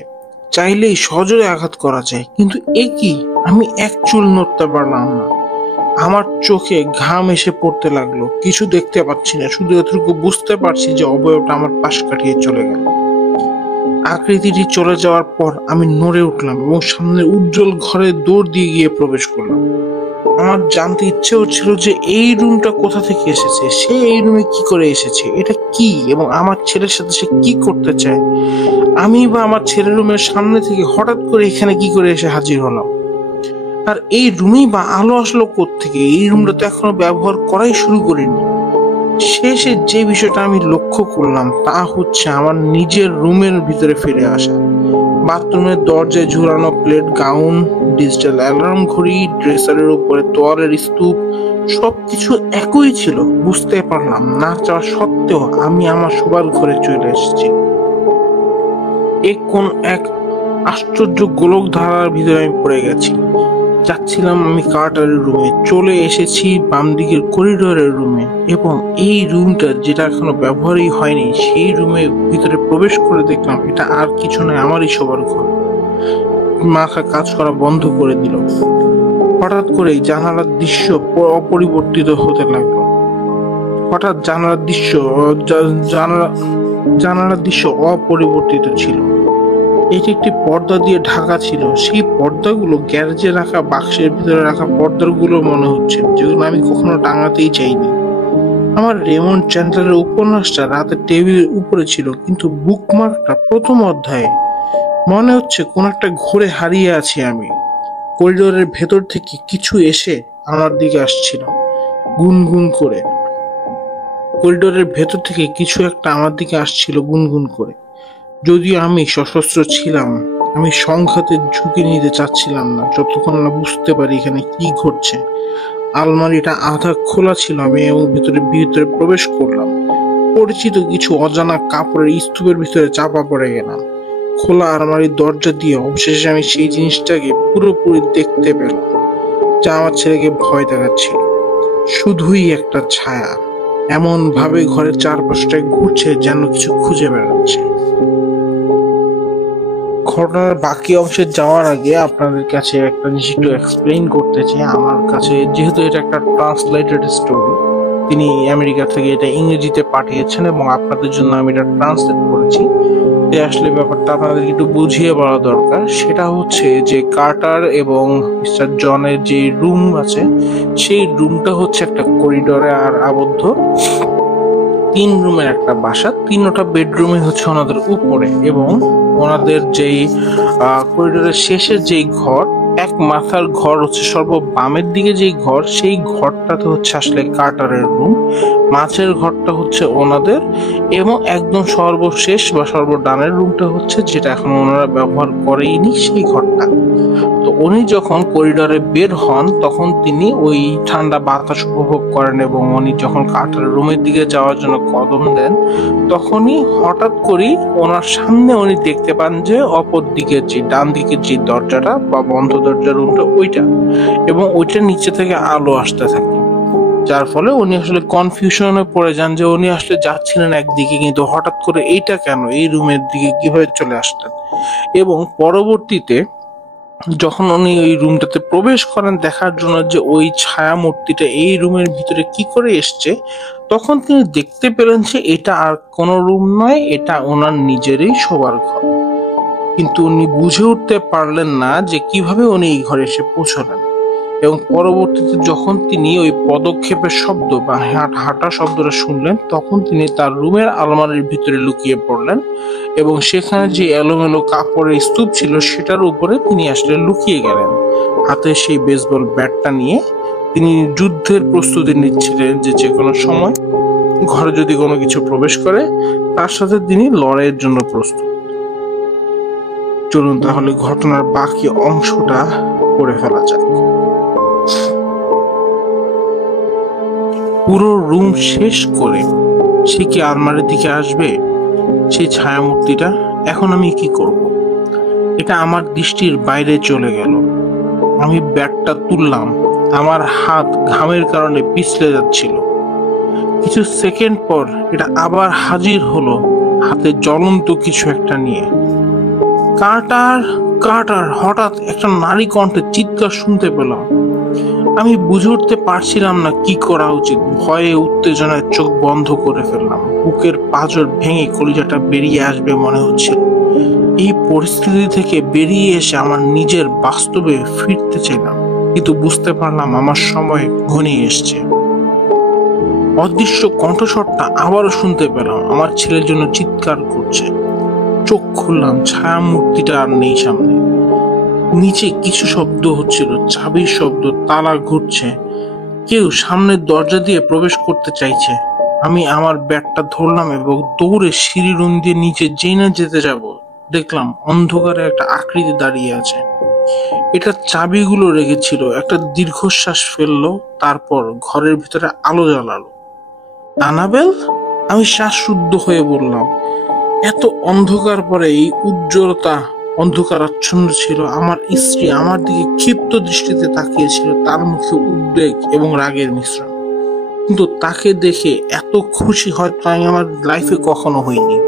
চাইলেই সজোরে আঘাত করা যায়, কিন্তু এ কি! আমি এক চুল নড়তে পারলাম না। আমার চোখে ঘাম এসে পড়তে লাগলো। কিছু দেখতে পাচ্ছি না, শুধু এতটুকু বুঝতে পারছি যে অবয়বটা আমার পাশ কাটিয়ে চলে গেল। আকৃতিটি চলে যাওয়ার পর আমি নড়ে উঠলাম এবং সামনের উজ্জ্বল ঘরে দৌড় দিয়ে গিয়ে প্রবেশ করলাম। আমার জানতে ইচ্ছে হচ্ছিল যে এই রুমটা কোথা থেকে এসেছে, সে এই রুমে কি করে এসেছে, এটা কি, এবং আমার ছেলের সাথে সে কি করতে চায়। আমি বা আমার ছেলের রুমের সামনে থেকে হঠাৎ করে এখানে কি করে এসে হাজির হলাম? আর এই রুমেই বা আলো আসলো কোত্থেকে? এই রুমটা তো এখনো ব্যবহার করাই শুরু করিনি। শেষে যে বিষয়টা আমি লক্ষ্য করলাম তা হচ্ছে আমার নিজের রুমের ভিতরে ফিরে আসা। বাথরুমের দরজায় ঝুলানো প্লেট, গাউন, ডিজিটাল অ্যালার্ম ঘড়ি, ড্রেসারের উপরে তোয়ালের স্তূপ, সবকিছু একই ছিল। বুঝতে পারলাম না চাওয়া সত্ত্বেও আমি আমার শোবার ঘরে চলে এসেছি। কোন এক আশ্চর্য গোলক ধারার ভিতরে আমি পড়ে গেছি। যাচ্ছিলাম আমি কার্টারের রুমে, চলে এসেছি বাম দিকের করিডোরের রুমে, এবং এই রুমটা যেটা এখনো ব্যবহারই হয়নি সেই রুমের ভিতরে প্রবেশ করে দেখলাম এটা আর কিছু নয়, আমারই শোবার ঘর। মাথা কাজ করা বন্ধ করে দিল। হঠাৎ করেই জানালার দৃশ্য অপরিবর্তিত হতে লাগলো। হঠাৎ জানালার দৃশ্য অপরিবর্তিত ছিল। এটি একটি পর্দা দিয়ে ঢাকা ছিল। সেই পর্দাগুলো গ্যারেজে রাখা বাক্সের ভিতরে রাখা পর্দাগুলো মনে হচ্ছে, যেগুলো আমি কখনো টাঙাতেই চাইনি। আমার রেমন্ড চ্যান্ডলারের উপন্যাসটা রাতের টেবিলের উপরে ছিল, কিন্তু বুকমার্কটা প্রথম অধ্যায়ে। মনে হচ্ছে কোন একটা ঘোরে হারিয়ে আছি আমি। করিডোরের ভেতর থেকে কিছু এসে আমার দিকে আসছিল গুনগুন করে। করিডোরের ভেতর থেকে কিছু একটা আমার দিকে আসছিল গুনগুন করে। যদিও আমি সশস্ত্র ছিলাম, আমি সংঘাতের ঝুঁকি নিতে চাচ্ছিলাম না যতক্ষণ না বুঝতে পারি এখানে কি ঘটছে। আলমারিটা আধা খোলা ছিল, আমি এবং ভিতরে প্রবেশ করলাম। পরিচিত কিছু অজানা কাপড়ের স্তূপের ভিতরে চাপা পড়ে গেলাম। খোলা আলমারির দরজা দিয়ে অবশেষে আমি সেই জিনিসটাকে পুরোপুরি দেখতে পেলাম যা আমার ছেলেকে ভয় দেখাচ্ছিল। শুধুই একটা ছায়া, এমন ভাবে ঘরের চারপাশটায় ঘুরছে যেন কিছু খুঁজে বেড়াচ্ছে। ঘটনার বাকি অংশে যাওয়ার আগে আপনাদের কাছে একটা জিনিস একটু এক্সপ্লেইন করতে চাই। আমার কাছে যেহেতু এটা একটা ট্রান্সলেটেড স্টোরি, তিনি আমেরিকা থেকে এটা ইংরেজিতে পাঠিয়েছেন এবং আপনাদের জন্য আমি এটা ট্রান্সলেট করেছি। আসলে ব্যাপারটা আপনাদের একটু বুঝিয়ে বলা দরকার। সেটা হচ্ছে যে কার্টার এবং মিস্টার জনের যে রুম আছে সেই রুমটা হচ্ছে একটা করিডোরে আর আবদ্ধ। 3 রুমের একটা বাসা, 3টা বেডরুমে হচ্ছে ওনাদের উপরে, এবং ওনাদের যেই করিডোরের শেষের যেই ঘর, এক মাথার ঘর হচ্ছে সর্ব বামের দিকে যেই ঘর, সেই ঘরটাতে হচ্ছে আসলে কার্টারের রুম। মাঝের ঘরটা হচ্ছে ওনাদের, এবং একদম সর্বশেষ বা সর্বডানের রুমটা হচ্ছে যেটা এখন ওনারা ব্যবহার করেইনি, সেই ঘরটা। তো উনি যখন করিডোরে বের হন তখন তিনি ওই ঠান্ডা বাতাস উপভোগ করেন, এবং উনি যখন কার্টারের রুমের দিকে যাওয়ার জন্য কদম দেন তখনই হঠাৎ করেই ওনার সামনে উনি দেখতে পান যে অপর দিকের যে ডান দিকের যে দরজাটা বা বন্ধ দরজার রুমটা ওইটা, এবং ওইটার নিচে থেকে আলো আসতে থাকে। যার ফলে উনি আসলে কনফিউশনে পড়ে যান যে উনি আসলে যাচ্ছিলেন একদিকে, কিন্তু হঠাৎ করে এইটা কেন, এই রুমের দিকে কিভাবে চলে আসলেন। এবং পরবর্তীতে যখন উনি ওই রুমটাতে প্রবেশ করেন দেখার জন্য যে ওই ছায়া মূর্তিটা এই রুমের ভিতরে কি করে এসছে, তখন তিনি দেখতে পেলেন যে এটা আর কোনো রুম নয়, এটা ওনার নিজেরই শোবার ঘর। কিন্তু উনি বুঝে উঠতে পারলেন না যে কিভাবে উনি এই ঘরে এসে পৌঁছলেন। এবং পরবর্তীতে যখন তিনি ওই পদক্ষেপের শব্দ বা হাঁটা শব্দটা শুনলেন, তখন তিনি তার রুমের আলমারির ভিতরে লুকিয়ে পড়লেন এবং সেখানে যে এলোমেলো কাপড়ের স্তূপ ছিল সেটার উপরে তিনি আসলে লুকিয়ে গেলেন। হাতে সেই বেসবল ব্যাটটা নিয়ে তিনি যুদ্ধের প্রস্তুতি নিচ্ছিলেন, যে যে কোনো সময় ঘরে যদি কোনো কিছু প্রবেশ করে তার সাথে তিনি লড়াইয়ের জন্য প্রস্তুত। চলুন তাহলে ঘটনার বাকি অংশটা পড়ে ফেলা যাক। পুরো রুম শেষ করে সে কি আলমারির দিকে আসবে, সেই ছায়ামূর্তিটা? এখন আমি কি করব? এটা আমার দৃষ্টির বাইরে চলে গেল। আমি ব্যাটটা তুললাম, আমার হাত ঘামের কারণে পিছলে যাচ্ছিল। কিছু সেকেন্ড পর এটা আবার হাজির হলো, হাতে জ্বলন্ত কিছু একটা নিয়ে। Carter, Carter! হঠাৎ একটা নারী কণ্ঠে চিৎকার শুনতে পেলাম। আমি বুঝে উঠতে পারছিলাম না কি করা উচিত। ভয়ে উত্তেজনায় চোখ বন্ধ করে ফেললাম। বুকের পাঁজর ভেঙে কলিজাটা বেরিয়ে আসবে মনে হচ্ছিল। এই পরিস্থিতি থেকে বেরিয়ে এসে আমার নিজের বাস্তবে ফিরতে চাইলাম, কিন্তু বুঝতে পারলাম আমার সময় ঘনিয়ে এসছে। অদৃশ্য কণ্ঠস্বরটা আবারও শুনতে পেলাম, আমার ছেলের জন্য চিৎকার করছে। চোখ খুললাম, ছায়া মূর্তিটা আর নেই সামনে। নিচে কিছু শব্দ হচ্ছিল, চাবির শব্দ, তালা ঘুরছে, কেউ সামনের দরজা দিয়ে প্রবেশ করতে চাইছে। আমি আমার ব্যাগটা ধরলাম এবং দৌড়ে সিঁড়ি রুম দিয়ে নিচে যেই না যেতে যাব, দেখলাম অন্ধকারে একটা আকৃতি দাঁড়িয়ে আছে। এটা চাবিগুলো রেখেছিল। একটা দীর্ঘশ্বাস ফেললো, তারপর ঘরের ভিতরে আলো জ্বালালো। আনাবেল! আমি শ্বাসরুদ্ধ হয়ে বললাম। এত অন্ধকার পরে এই উজ্জ্বলতা অন্ধকার আচ্ছন্ন ছিল। আমার স্ত্রী আমার দিকে ক্ষিপ্ত দৃষ্টিতে তাকিয়েছিল, তার মুখে উদ্বেগ এবং রাগের মিশ্রণ। কিন্তু তাকে দেখে এত খুশি হয়তো আমি আমার লাইফে কখনো হইনি।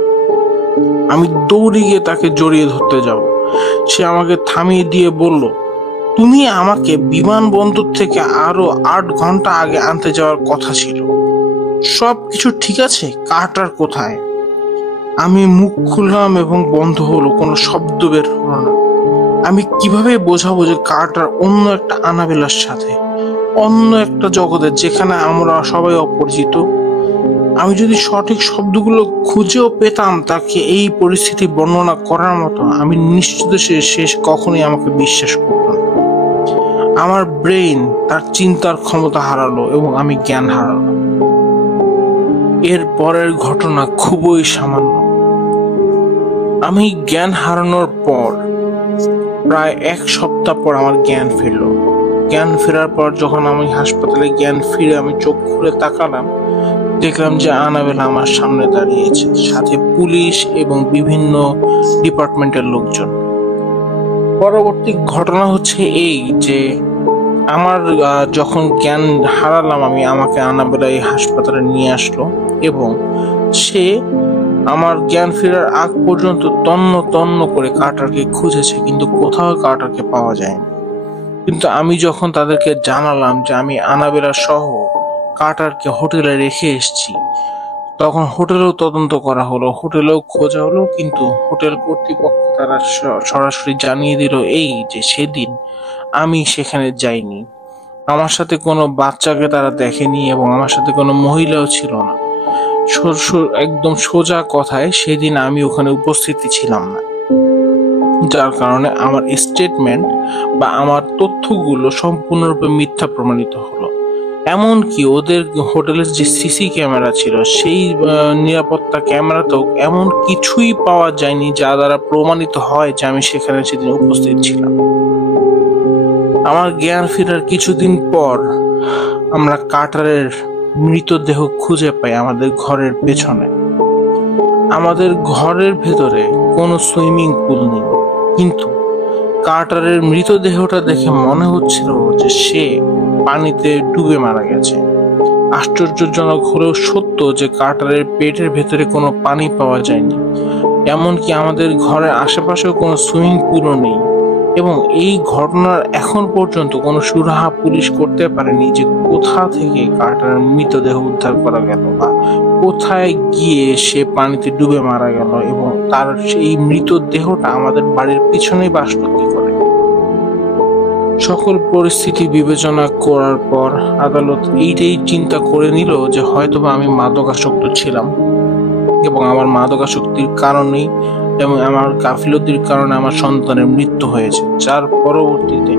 আমি দৌড়ে গিয়ে তাকে জড়িয়ে ধরতে যাব। সে আমাকে থামিয়ে দিয়ে বলল, তুমি আমাকে বিমানবন্দর থেকে আরো 8 ঘন্টা আগে আনতে যাওয়ার কথা ছিল। সবকিছু ঠিক আছে? কার্টার কোথায়? আমি মুখ খুললাম এবং বন্ধ হলো, কোনো শব্দ বের হলো না। আমি কিভাবে বোঝাবো যে কার্টার অন্য একটা আনাবেলার সাথে, অন্য একটা জগতে, যেখানে আমরা সবাই অপরিচিত? আমি যদি সঠিক শব্দগুলো খুঁজেও পেতাম তাকে এই পরিস্থিতি বর্ণনা করার মতো, আমি নিশ্চিত সে কখনোই আমাকে বিশ্বাস করত না। আমার ব্রেইন তার চিন্তার ক্ষমতা হারালো এবং আমি জ্ঞান হারালাম। এর পরের ঘটনা খুবই সামান্য। আমি জ্ঞান হারানোর পর প্রায় 1 সপ্তাহ পর আমার জ্ঞান ফিরল। জ্ঞান ফেরার পর যখন আমি হাসপাতালে জ্ঞান ফিরে আমি চোখ খুলে তাকালাম, দেখলাম যে আনাবেলা আমার সামনে দাঁড়িয়েছে, সাথে পুলিশ এবং বিভিন্ন ডিপার্টমেন্টের লোকজন। পরবর্তী ঘটনা হচ্ছে এই যে আমার যখন জ্ঞান হারালাম আমাকে আনাবেলা এই হাসপাতালে নিয়ে আসলো এবং সে আমার জ্ঞান ফেরার আগ পর্যন্ত তন্ন তন্ন করে কার্টারকে খুঁজেছে, কিন্তু কোথাও কার্টারকে পাওয়া যায়নি। কিন্তু আমি যখন তাদেরকে জানালাম যে আমি আনাবেলা সহ কার্টারকে হোটেলে রেখে এসেছি, তখন হোটেলেও তদন্ত করা হলো, হোটেলেও খোঁজা হলো, কিন্তু হোটেল কর্তৃপক্ষ তারা সরাসরি জানিয়ে দিল এই যে সেদিন আমি সেখানে যাইনি। আমার সাথে কোনো বাচ্চাকে তারা দেখেনি এবং আমার সাথে কোনো মহিলাও ছিল না। একদম সোজা কথায় সেদিন আমি ওখানে উপস্থিত ছিলাম না, যার কারণে আমার স্টেটমেন্ট বা আমার তথ্যগুলো সম্পূর্ণরূপে মিথ্যা প্রমাণিত হলো। এমনকি ওদের হোটেলের যে সিসি ক্যামেরা ছিল সেই নিরাপত্তা ক্যামেরাতেও এমন কিছুই পাওয়া যায়নি যা দ্বারা প্রমাণিত হয় যে আমি সেখানে সেদিন উপস্থিত ছিলাম। আমার জ্ঞান ফেরার কিছুদিন পর আমরা কার্টারের মৃতদেহ খুঁজে পাই আমাদের ঘরের পেছনে। আমাদের ঘরের ভেতরে কোনো সুইমিং পুল নেই, কিন্তু কার্টারের মৃতদেহটা দেখে মনে হচ্ছিল যে সে পানিতে ডুবে মারা গেছে। আশ্চর্যজনক হলেও সত্য যে কার্টারের পেটের ভেতরে কোনো পানি পাওয়া যায়নি, এমনকি আমাদের ঘরের আশেপাশেও কোনো সুইমিং পুলও নেই। এবং এই ঘটনার এখন পর্যন্ত কোনো সুরাহা পুলিশ করতে পারেনি যে কোথা থেকে কার্টারের মৃতদেহ উদ্ধার করা গেল বা কোথায় গিয়ে সে পানিতে ডুবে মারা গেল এবং তার সেই মৃতদেহটা আমাদের বাড়ির পিছনেই বাস কি করে। সকল পরিস্থিতি বিবেচনা করার পর আদালত এইটাই চিন্তা করে নিল যে হয়তোবা আমি মাদকাসক্ত ছিলাম এবং আমার মাদকাসক্তির কারণেই এবং আমার গাফিলতির কারণে আমার সন্তানের মৃত্যু হয়েছে, যার পরবর্তীতে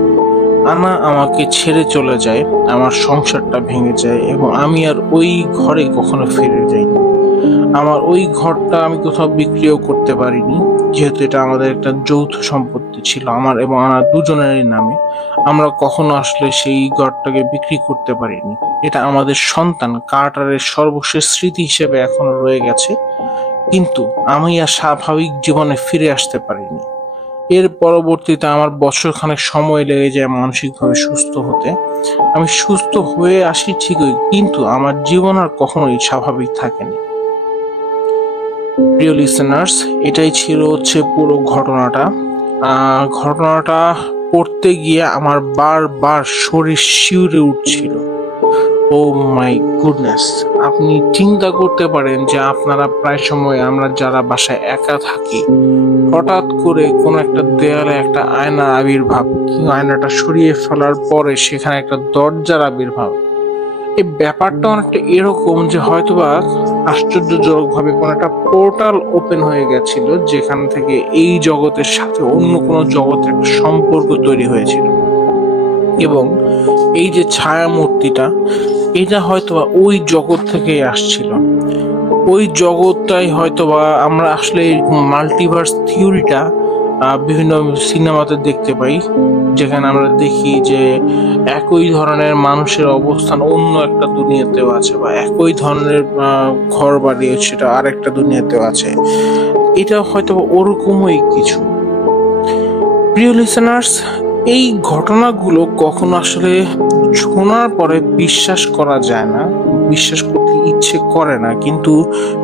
আনা আমাকে ছেড়ে চলে যায়, আমার সংসারটা ভেঙে যায় এবং আমি আর ওই ঘরে কখনো ফিরে যাইনি। আমার ওই ঘরটা আমি কোথাও বিক্রিও করতে পারিনি, যেহেতু এটা আমাদের একটা যৌথ সম্পত্তি ছিল আমার এবং আমার দুজনেরই নামে। আমরা কখনো আসলে সেই ঘরটাকে বিক্রি করতে পারিনি। এটা আমাদের সন্তান কার্টারের সর্বশেষ স্মৃতি হিসেবে এখনো রয়ে গেছে, কিন্তু আমি আর স্বাভাবিক জীবনে ফিরে আসতে পারিনি। এর পরবর্তীতে আমার বছরখানেক সময় লেগে যায় মানসিকভাবে সুস্থ হতে। আমি সুস্থ হয়ে আসি ঠিকই, কিন্তু আমার জীবন আর কখনোই স্বাভাবিক থাকেনি। প্রিয় লিসেনার্স, এটাই ছিল পুরো ঘটনাটা। ঘটনাটা পড়তে গিয়ে আমার বারবার শরীর শিউরে উঠছিল। ও মাই গুডনেস! আপনি চিন্তা করতে পারেন যে আপনারা প্রায় সময় আমরা যারা বাসায় একা থাকি, হঠাৎ করে কোনো একটা দেয়ালে একটা আয়নার আবির্ভাব, আয়নাটা সরিয়ে ফেলার পরে সেখানে একটা দরজার আবির্ভাব। এই ব্যাপারটা অনেকটা এরকম যে হয়তোবা আশ্চর্যজনক ভাবে কোনো একটা পোর্টাল ওপেন হয়ে গেছিল, যেখান থেকে এই জগতের সাথে অন্য কোনো জগতের একটা সম্পর্ক তৈরি হয়েছিল। এবং এই যে ছায়া মূর্তিটা, এটা হয়তোবা ওই জগৎ থেকেই আসছিল। ওই জগৎটাই হয়তোবা আমরা আসলে মাল্টিভার্স থিওরিটা বিভিন্ন সিনেমাতে দেখতে পাই, যেখানে আমরা দেখি যে একই ধরনের মানুষের অবস্থান অন্য একটা দুনিয়াতেও আছে বা একই ধরনের ঘর বাড়ি সেটা আরেকটা দুনিয়াতেও আছে। এটা হয়তোবা ওরকমই কিছু। প্রিয় লিসেনার্স, এই ঘটনাগুলো কখনো আসলে শোনার পরে বিশ্বাস করা যায় না, বিশ্বাস করতে ইচ্ছে করে না, কিন্তু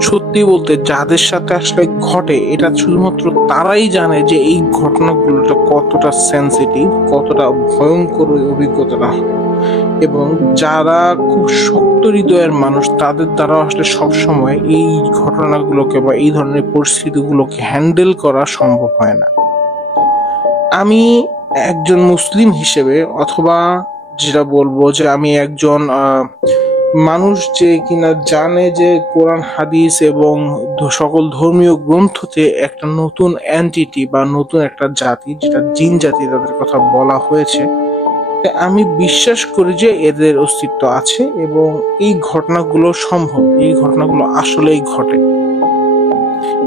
সত্যি বলতে যাদের সাথে আসলে ঘটে এটা শুধুমাত্র তারাই জানে যে এই ঘটনাগুলো কতটা সেন্সিটিভ, কতটা ভয়ঙ্কর অভিজ্ঞতাটা হয়। এবং যারা খুব শক্ত হৃদয়ের মানুষ তাদের দ্বারা আসলে সবসময় এই ঘটনাগুলোকে বা এই ধরনের পরিস্থিতিগুলোকে হ্যান্ডেল করা সম্ভব হয় না। আমি একজন মুসলিম হিসেবে, অথবা যেটা বলবো যে আমি একজন মানুষ যে কিনা জানে যে কোরআন হাদিস এবং সকল ধর্মীয় গ্রন্থতে একটা নতুন এন্টিটি বা নতুন একটা জাতি, যেটা জিন জাতি তাদের কথা বলা হয়েছে, আমি বিশ্বাস করি যে এদের অস্তিত্ব আছে এবং এই ঘটনাগুলো সম্ভব, এই ঘটনাগুলো আসলেই ঘটে।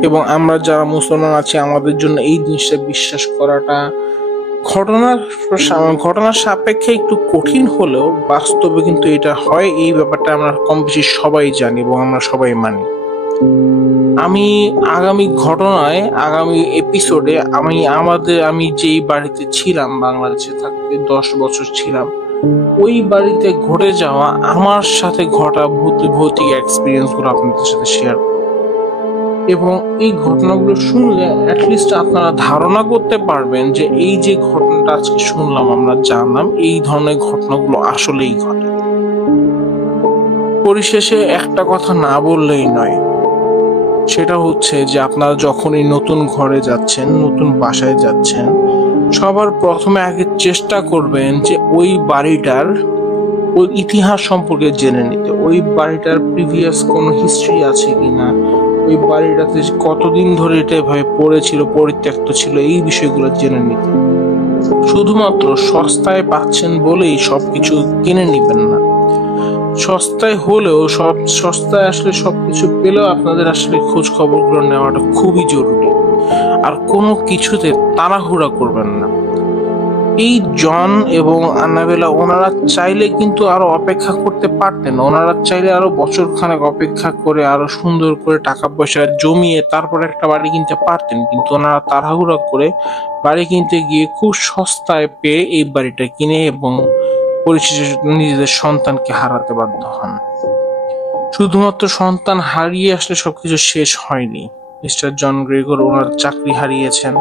এবং আমরা যারা মুসলমান আছি আমাদের জন্য এই জিনিসটা বিশ্বাস করাটা ঘটনার সাপেক্ষে একটু কঠিন হলেও বাস্তবে কিন্তু এটা হয়, এই ব্যাপারটা আমরা কম বেশি সবাই জানি এবং আমরা সবাই মানি। আমি আগামী এপিসোডে আমি যেই বাড়িতে ছিলাম, বাংলাদেশে থাকতে 10 বছর ছিলাম, ওই বাড়িতে ঘটে যাওয়া আমার সাথে ঘটা ভৌতিক এক্সপিরিয়েন্স গুলো আপনাদের সাথে শেয়ার করব। এবং এই ঘটনাগুলো শুনলে অ্যাটলিস্ট আপনারা ধারণা করতে পারবেন যে এই যে ঘটনাটা আজকে শুনলাম, আমরা জানলাম এই ধরনের ঘটনাগুলো আসলেই ঘটে। পরিশেষে একটা কথা না বললেই নয়, সেটা হচ্ছে যে আপনারা যখনই নতুন ঘরে যাচ্ছেন, নতুন বাসায় যাচ্ছেন, সবার প্রথমে আগে চেষ্টা করবেন যে ওই বাড়িটার ওই ইতিহাস সম্পর্কে জেনে নিতে। ওই বাড়িটার প্রিভিয়াস কোনো হিস্ট্রি আছে কিনা, ওই বাড়িটাতে কতদিন ধরে এটা এভাবে পড়েছিল, পরিত্যক্ত ছিল, এই বিষয়গুলো জেনে নিতে। শুধুমাত্র সস্তায় পাচ্ছেন বলেই সবকিছু কিনে নিবেন না। সস্তায় আসলে সবকিছু পেলেও আপনাদের আসলে খোঁজ খবরগুলো নেওয়াটা খুবই জরুরি। আর কোনো কিছুতে তাড়াহুড়া করবেন না। এই জন এবং আন্নাবেলা ওনারা চাইলে কিন্তু আরো অপেক্ষা করতে পারতেন, ওনারা চাইলে আরো বছরখানেক অপেক্ষা করে আরো সুন্দর করে টাকা পয়সা জমিয়ে তারপর একটা বাড়ি কিনতে পারতেন, কিন্তু ওনারা তাড়াহুড়া করে বাড়ি কিনতে গিয়ে খুব সস্তায় পেয়ে এই বাড়িটা কিনে এবং পরিশেষে নিজেদের সন্তানকে হারাতে বাধ্য হন। শুধুমাত্র সন্তান হারিয়ে আসলে সবকিছু শেষ হয়নি। মিস্টার জন গ্রেগর ওনার চাকরি হারিয়েছেন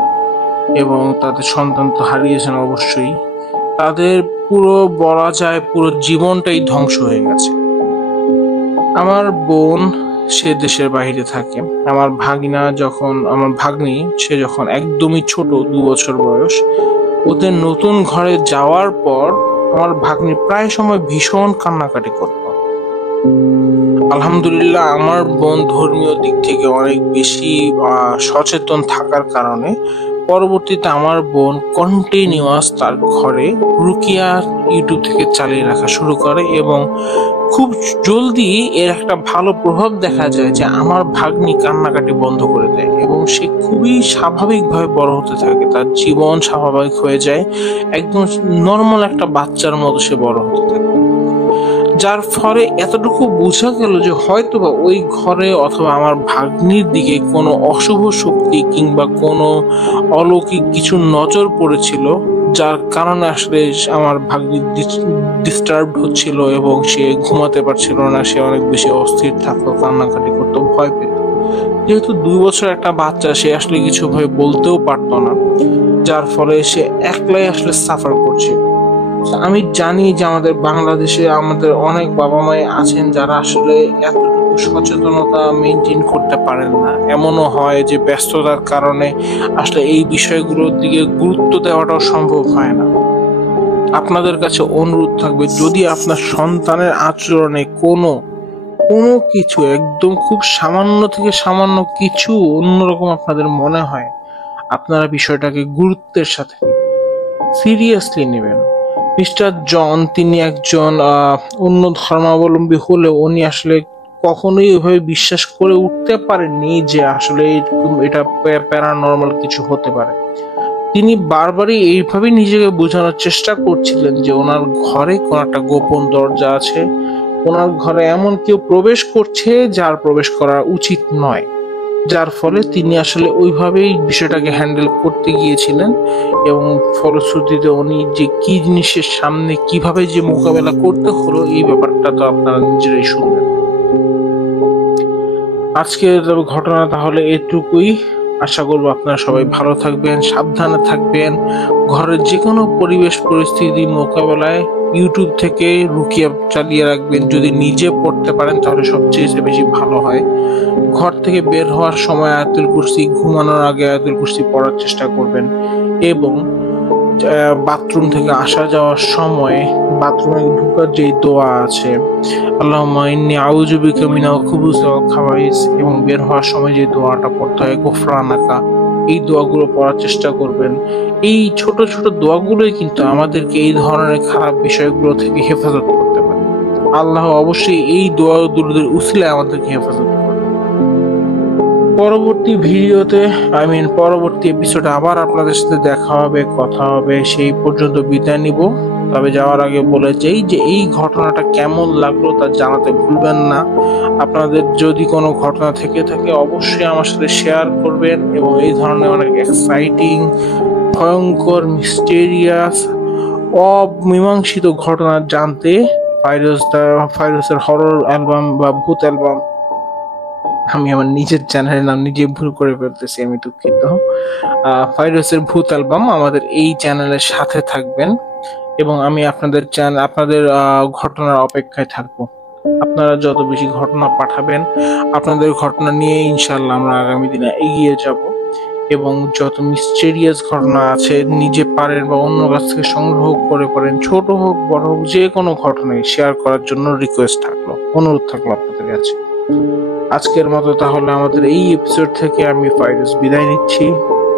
এবং তাদের সন্তান তো হারিয়েছেন অবশ্যই। তাদের পুরো বলা যায় পুরো জীবনটাই ধ্বংস হয়ে গেছে। আমার বোন সে দেশের বাইরে থাকে। আমার ভাগ্নি সে যখন একদমই ছোট, 2 বছর বয়স, ওদের নতুন ঘরে যাওয়ার পর আমার ভাগ্নি প্রায় সময় ভীষণ কান্নাকাটি করত। আলহামদুলিল্লাহ আমার বোন ধর্মীয় দিক থেকে অনেক বেশি সচেতন থাকার কারণে পরবর্তীতে আমার বোন কন্টিনিউয়াস তার ঘরে রুকিয়া ইউটিউব থেকে চালিয়ে রাখা শুরু করে এবং খুব জলদি এর একটা ভালো প্রভাব দেখা যায় যে আমার ভাগ্নি কান্নাকাটি বন্ধ করে দেয় এবং সে খুবই স্বাভাবিকভাবে বড় হতে থাকে। তার জীবন স্বাভাবিক হয়ে যায়, একদম নর্মাল একটা বাচ্চার মতো সে বড় হতে থাকে। যার ফলে এতটুকু বোঝা গেল যে হয়তোবা ওই ঘরে অথবা আমার ভাগ্নির দিকে কোনো অশুভ শক্তি কিংবা কোনো অলৌকিক কিছু নজর পড়েছিল, যার কারণে আসলে আমার ভাগ্নি ডিস্টার্ব হচ্ছিল এবং সে ঘুমাতে পারছিল না। সে অনেক বেশি অস্থির থাকতো, কান্নাকাটি করতো, ভয় পেত। যেহেতু 2 বছর একটা বাচ্চা, সে আসলে কিছু ভয় বলতেও পারতো না, যার ফলে সে একলাই আসলে সাফার করছে। আমি জানি যে আমাদের বাংলাদেশে আমাদের অনেক বাবা মাই আছেন যারা আসলে এতটুকু সচেতনতা মেনটেন করতে পারেন না। এমনও হয় যে ব্যস্ততার কারণে আসলে এই বিষয়গুলোর দিকে গুরুত্ব দেওয়াটাও সম্ভব হয় না। আপনাদের কাছে অনুরোধ থাকবে, যদি আপনার সন্তানের আচরণে কোনো কিছু একদম খুব সামান্য থেকে সামান্য কিছু অন্যরকম আপনাদের মনে হয়, আপনারা বিষয়টাকে গুরুত্বের সাথে সিরিয়াসলি নেবেন। মিস্টার জন তিনি একজন অন্য ধর্মাবলম্বী হলেও উনি আসলে কখনোই ওইভাবে বিশ্বাস করে উঠতে পারেননি যে আসলে এটা প্যারানর্মাল কিছু হতে পারে। তিনি বারবারই এইভাবে নিজেকে বোঝানোর চেষ্টা করছিলেন যে ওনার ঘরে কোনো একটা গোপন দরজা আছে, ওনার ঘরে এমন কেউ প্রবেশ করছে যার প্রবেশ করা উচিত নয়। যার ফলে তিনি আসলে ওইভাবেই বিষয়টাকে হ্যান্ডেল করতে গিয়েছিলেন এবং ফলশ্রুতিতে উনি যে কি জিনিসের সামনে কিভাবে যে মোকাবেলা করতে হলো, এই ব্যাপারটা তো আপনারা নিজেরাই শুনলেন। আজকের ঘটনা তাহলে এটুকুই। আশা করবো আপনারা সবাই ভালো থাকবেন, সাবধানে থাকবেন। ঘরের যে কোনো পরিবেশ পরিস্থিতি মোকাবেলায় ইউটিউব থেকে রুকিয়া চালিয়ে রাখবেন। যদি নিজে পড়তে পারেন তাহলে সবচেয়ে বেশি ভালো হয়। ঘর থেকে বের হওয়ার সময় আয়াতুল কুরসি, ঘুমানোর আগে আয়াতুল কুরসি পড়ার চেষ্টা করবেন এবং বাথরুম থেকে আসা যাওয়ার সময় বাথরুমে ঢোকার যে দোয়া আছে, আল্লাহুম্মা ইন্নী আউযু বিকা মিনাল খুবুসি ওয়াল খাবাইস, এবং বের হওয়ার সময় যে দোয়াটা পড়তে হয় গুফরানাকা, এই দোয়াগুলো পড়ার চেষ্টা করবেন। এই ছোট ছোট দোয়াগুলোই কিন্তু আমাদেরকে এই ধরনের খারাপ বিষয়গুলো থেকে হেফাজত করতে পারে। আল্লাহ অবশ্যই এই দোয়াগুলোর উসিলায় আমাদেরকে হেফাজত করবে। পরবর্তী ভিডিওতে পরবর্তী এপিসোডে আবার আপনাদের সাথে দেখা হবে, কথা হবে। সেই পর্যন্ত বিদায় নিব। তবে যাওয়ার আগে বলে যাই যে এই ঘটনাটা কেমন লাগলো তা জানাতে ভুলবেন না। আপনাদের যদি কোনো ঘটনা থেকে থাকে অবশ্যই আমার সাথে শেয়ার করবেন এবং এই ধরনের অনেক এক্সাইটিং, ভয়ঙ্কর, মিস্টেরিয়াস, অমীমাংসিত ঘটনা জানতে ফাইরোজের হরর অ্যালবাম বা ভূত অ্যালবাম, আমি আমার নিজের চ্যানেলের নাম নিজে ভুল করে ফেলতেছি, আমি দুঃখিত। ফাইরোজের ভূত অ্যালবাম আমাদের এই চ্যানেলের সাথে থাকবেন এবং আমি আপনাদের ঘটনার অপেক্ষায় থাকবো। আপনারা যত বেশি ঘটনা পাঠাবেন, আপনাদের ঘটনা নিয়ে ইনশাল্লাহ আমরা আগামী দিনে এগিয়ে যাব এবং যত মিস্টেরিয়াস ঘটনা আছে নিজে পারেন বা অন্য কাছ থেকে সংগ্রহ করে পারেন, ছোট হোক বড় হোক, যে কোনো ঘটনায় শেয়ার করার জন্য অনুরোধ থাকলো আপনাদের কাছে। আজকের মতো তাহলে আমাদের এই এপিসোড থেকে আমি ফাইরোজ বিদায় নিচ্ছি।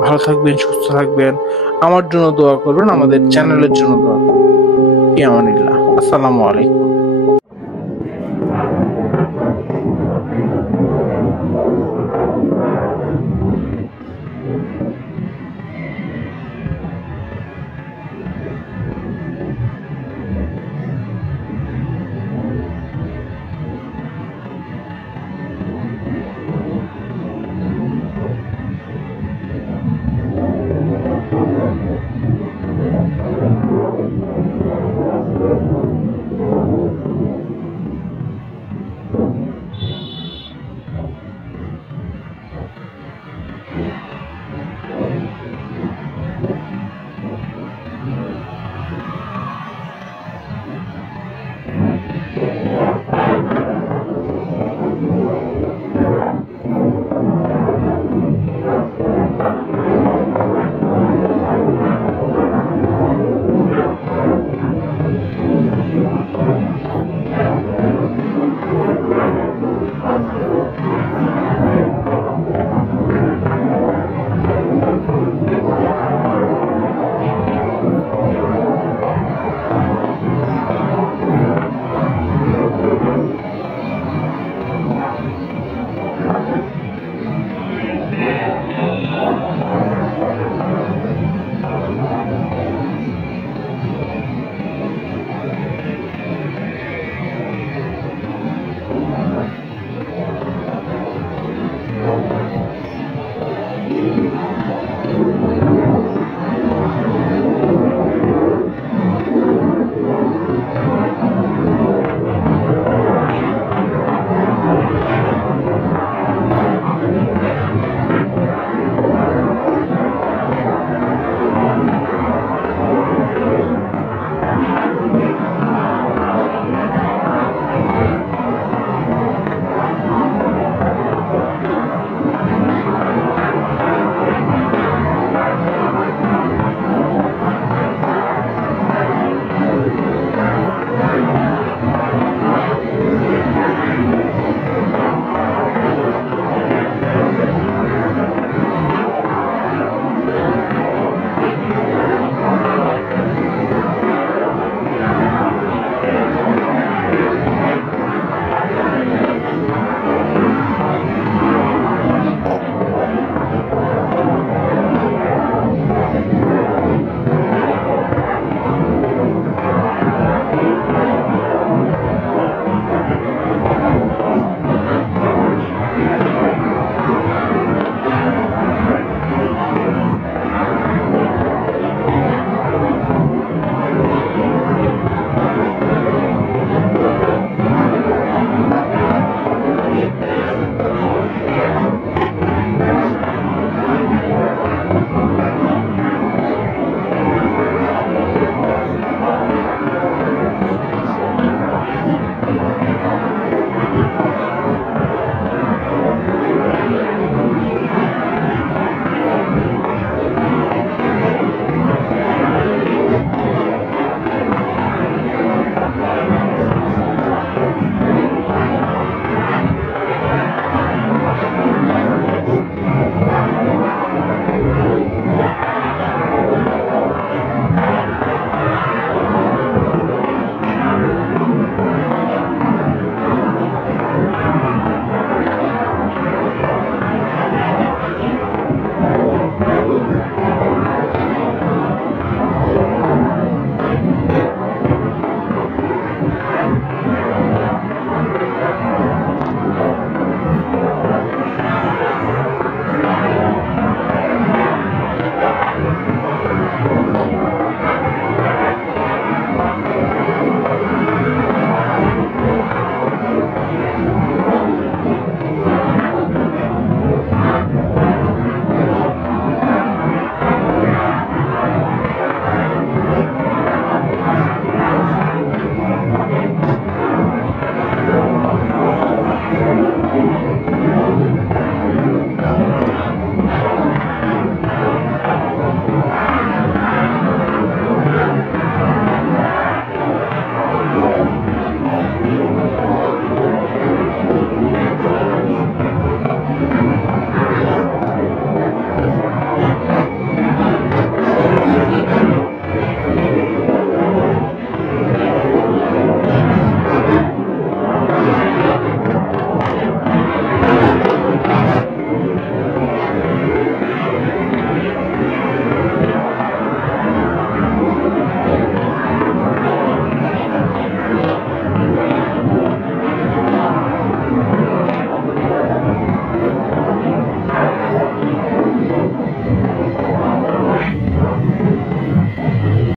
ভালো থাকবেন, সুস্থ থাকবেন, আমার জন্য দোয়া করবেন, আমাদের চ্যানেলের জন্য দোয়া করবেন। ফি আমানিল্লাহ। আসসালামু আলাইকুম।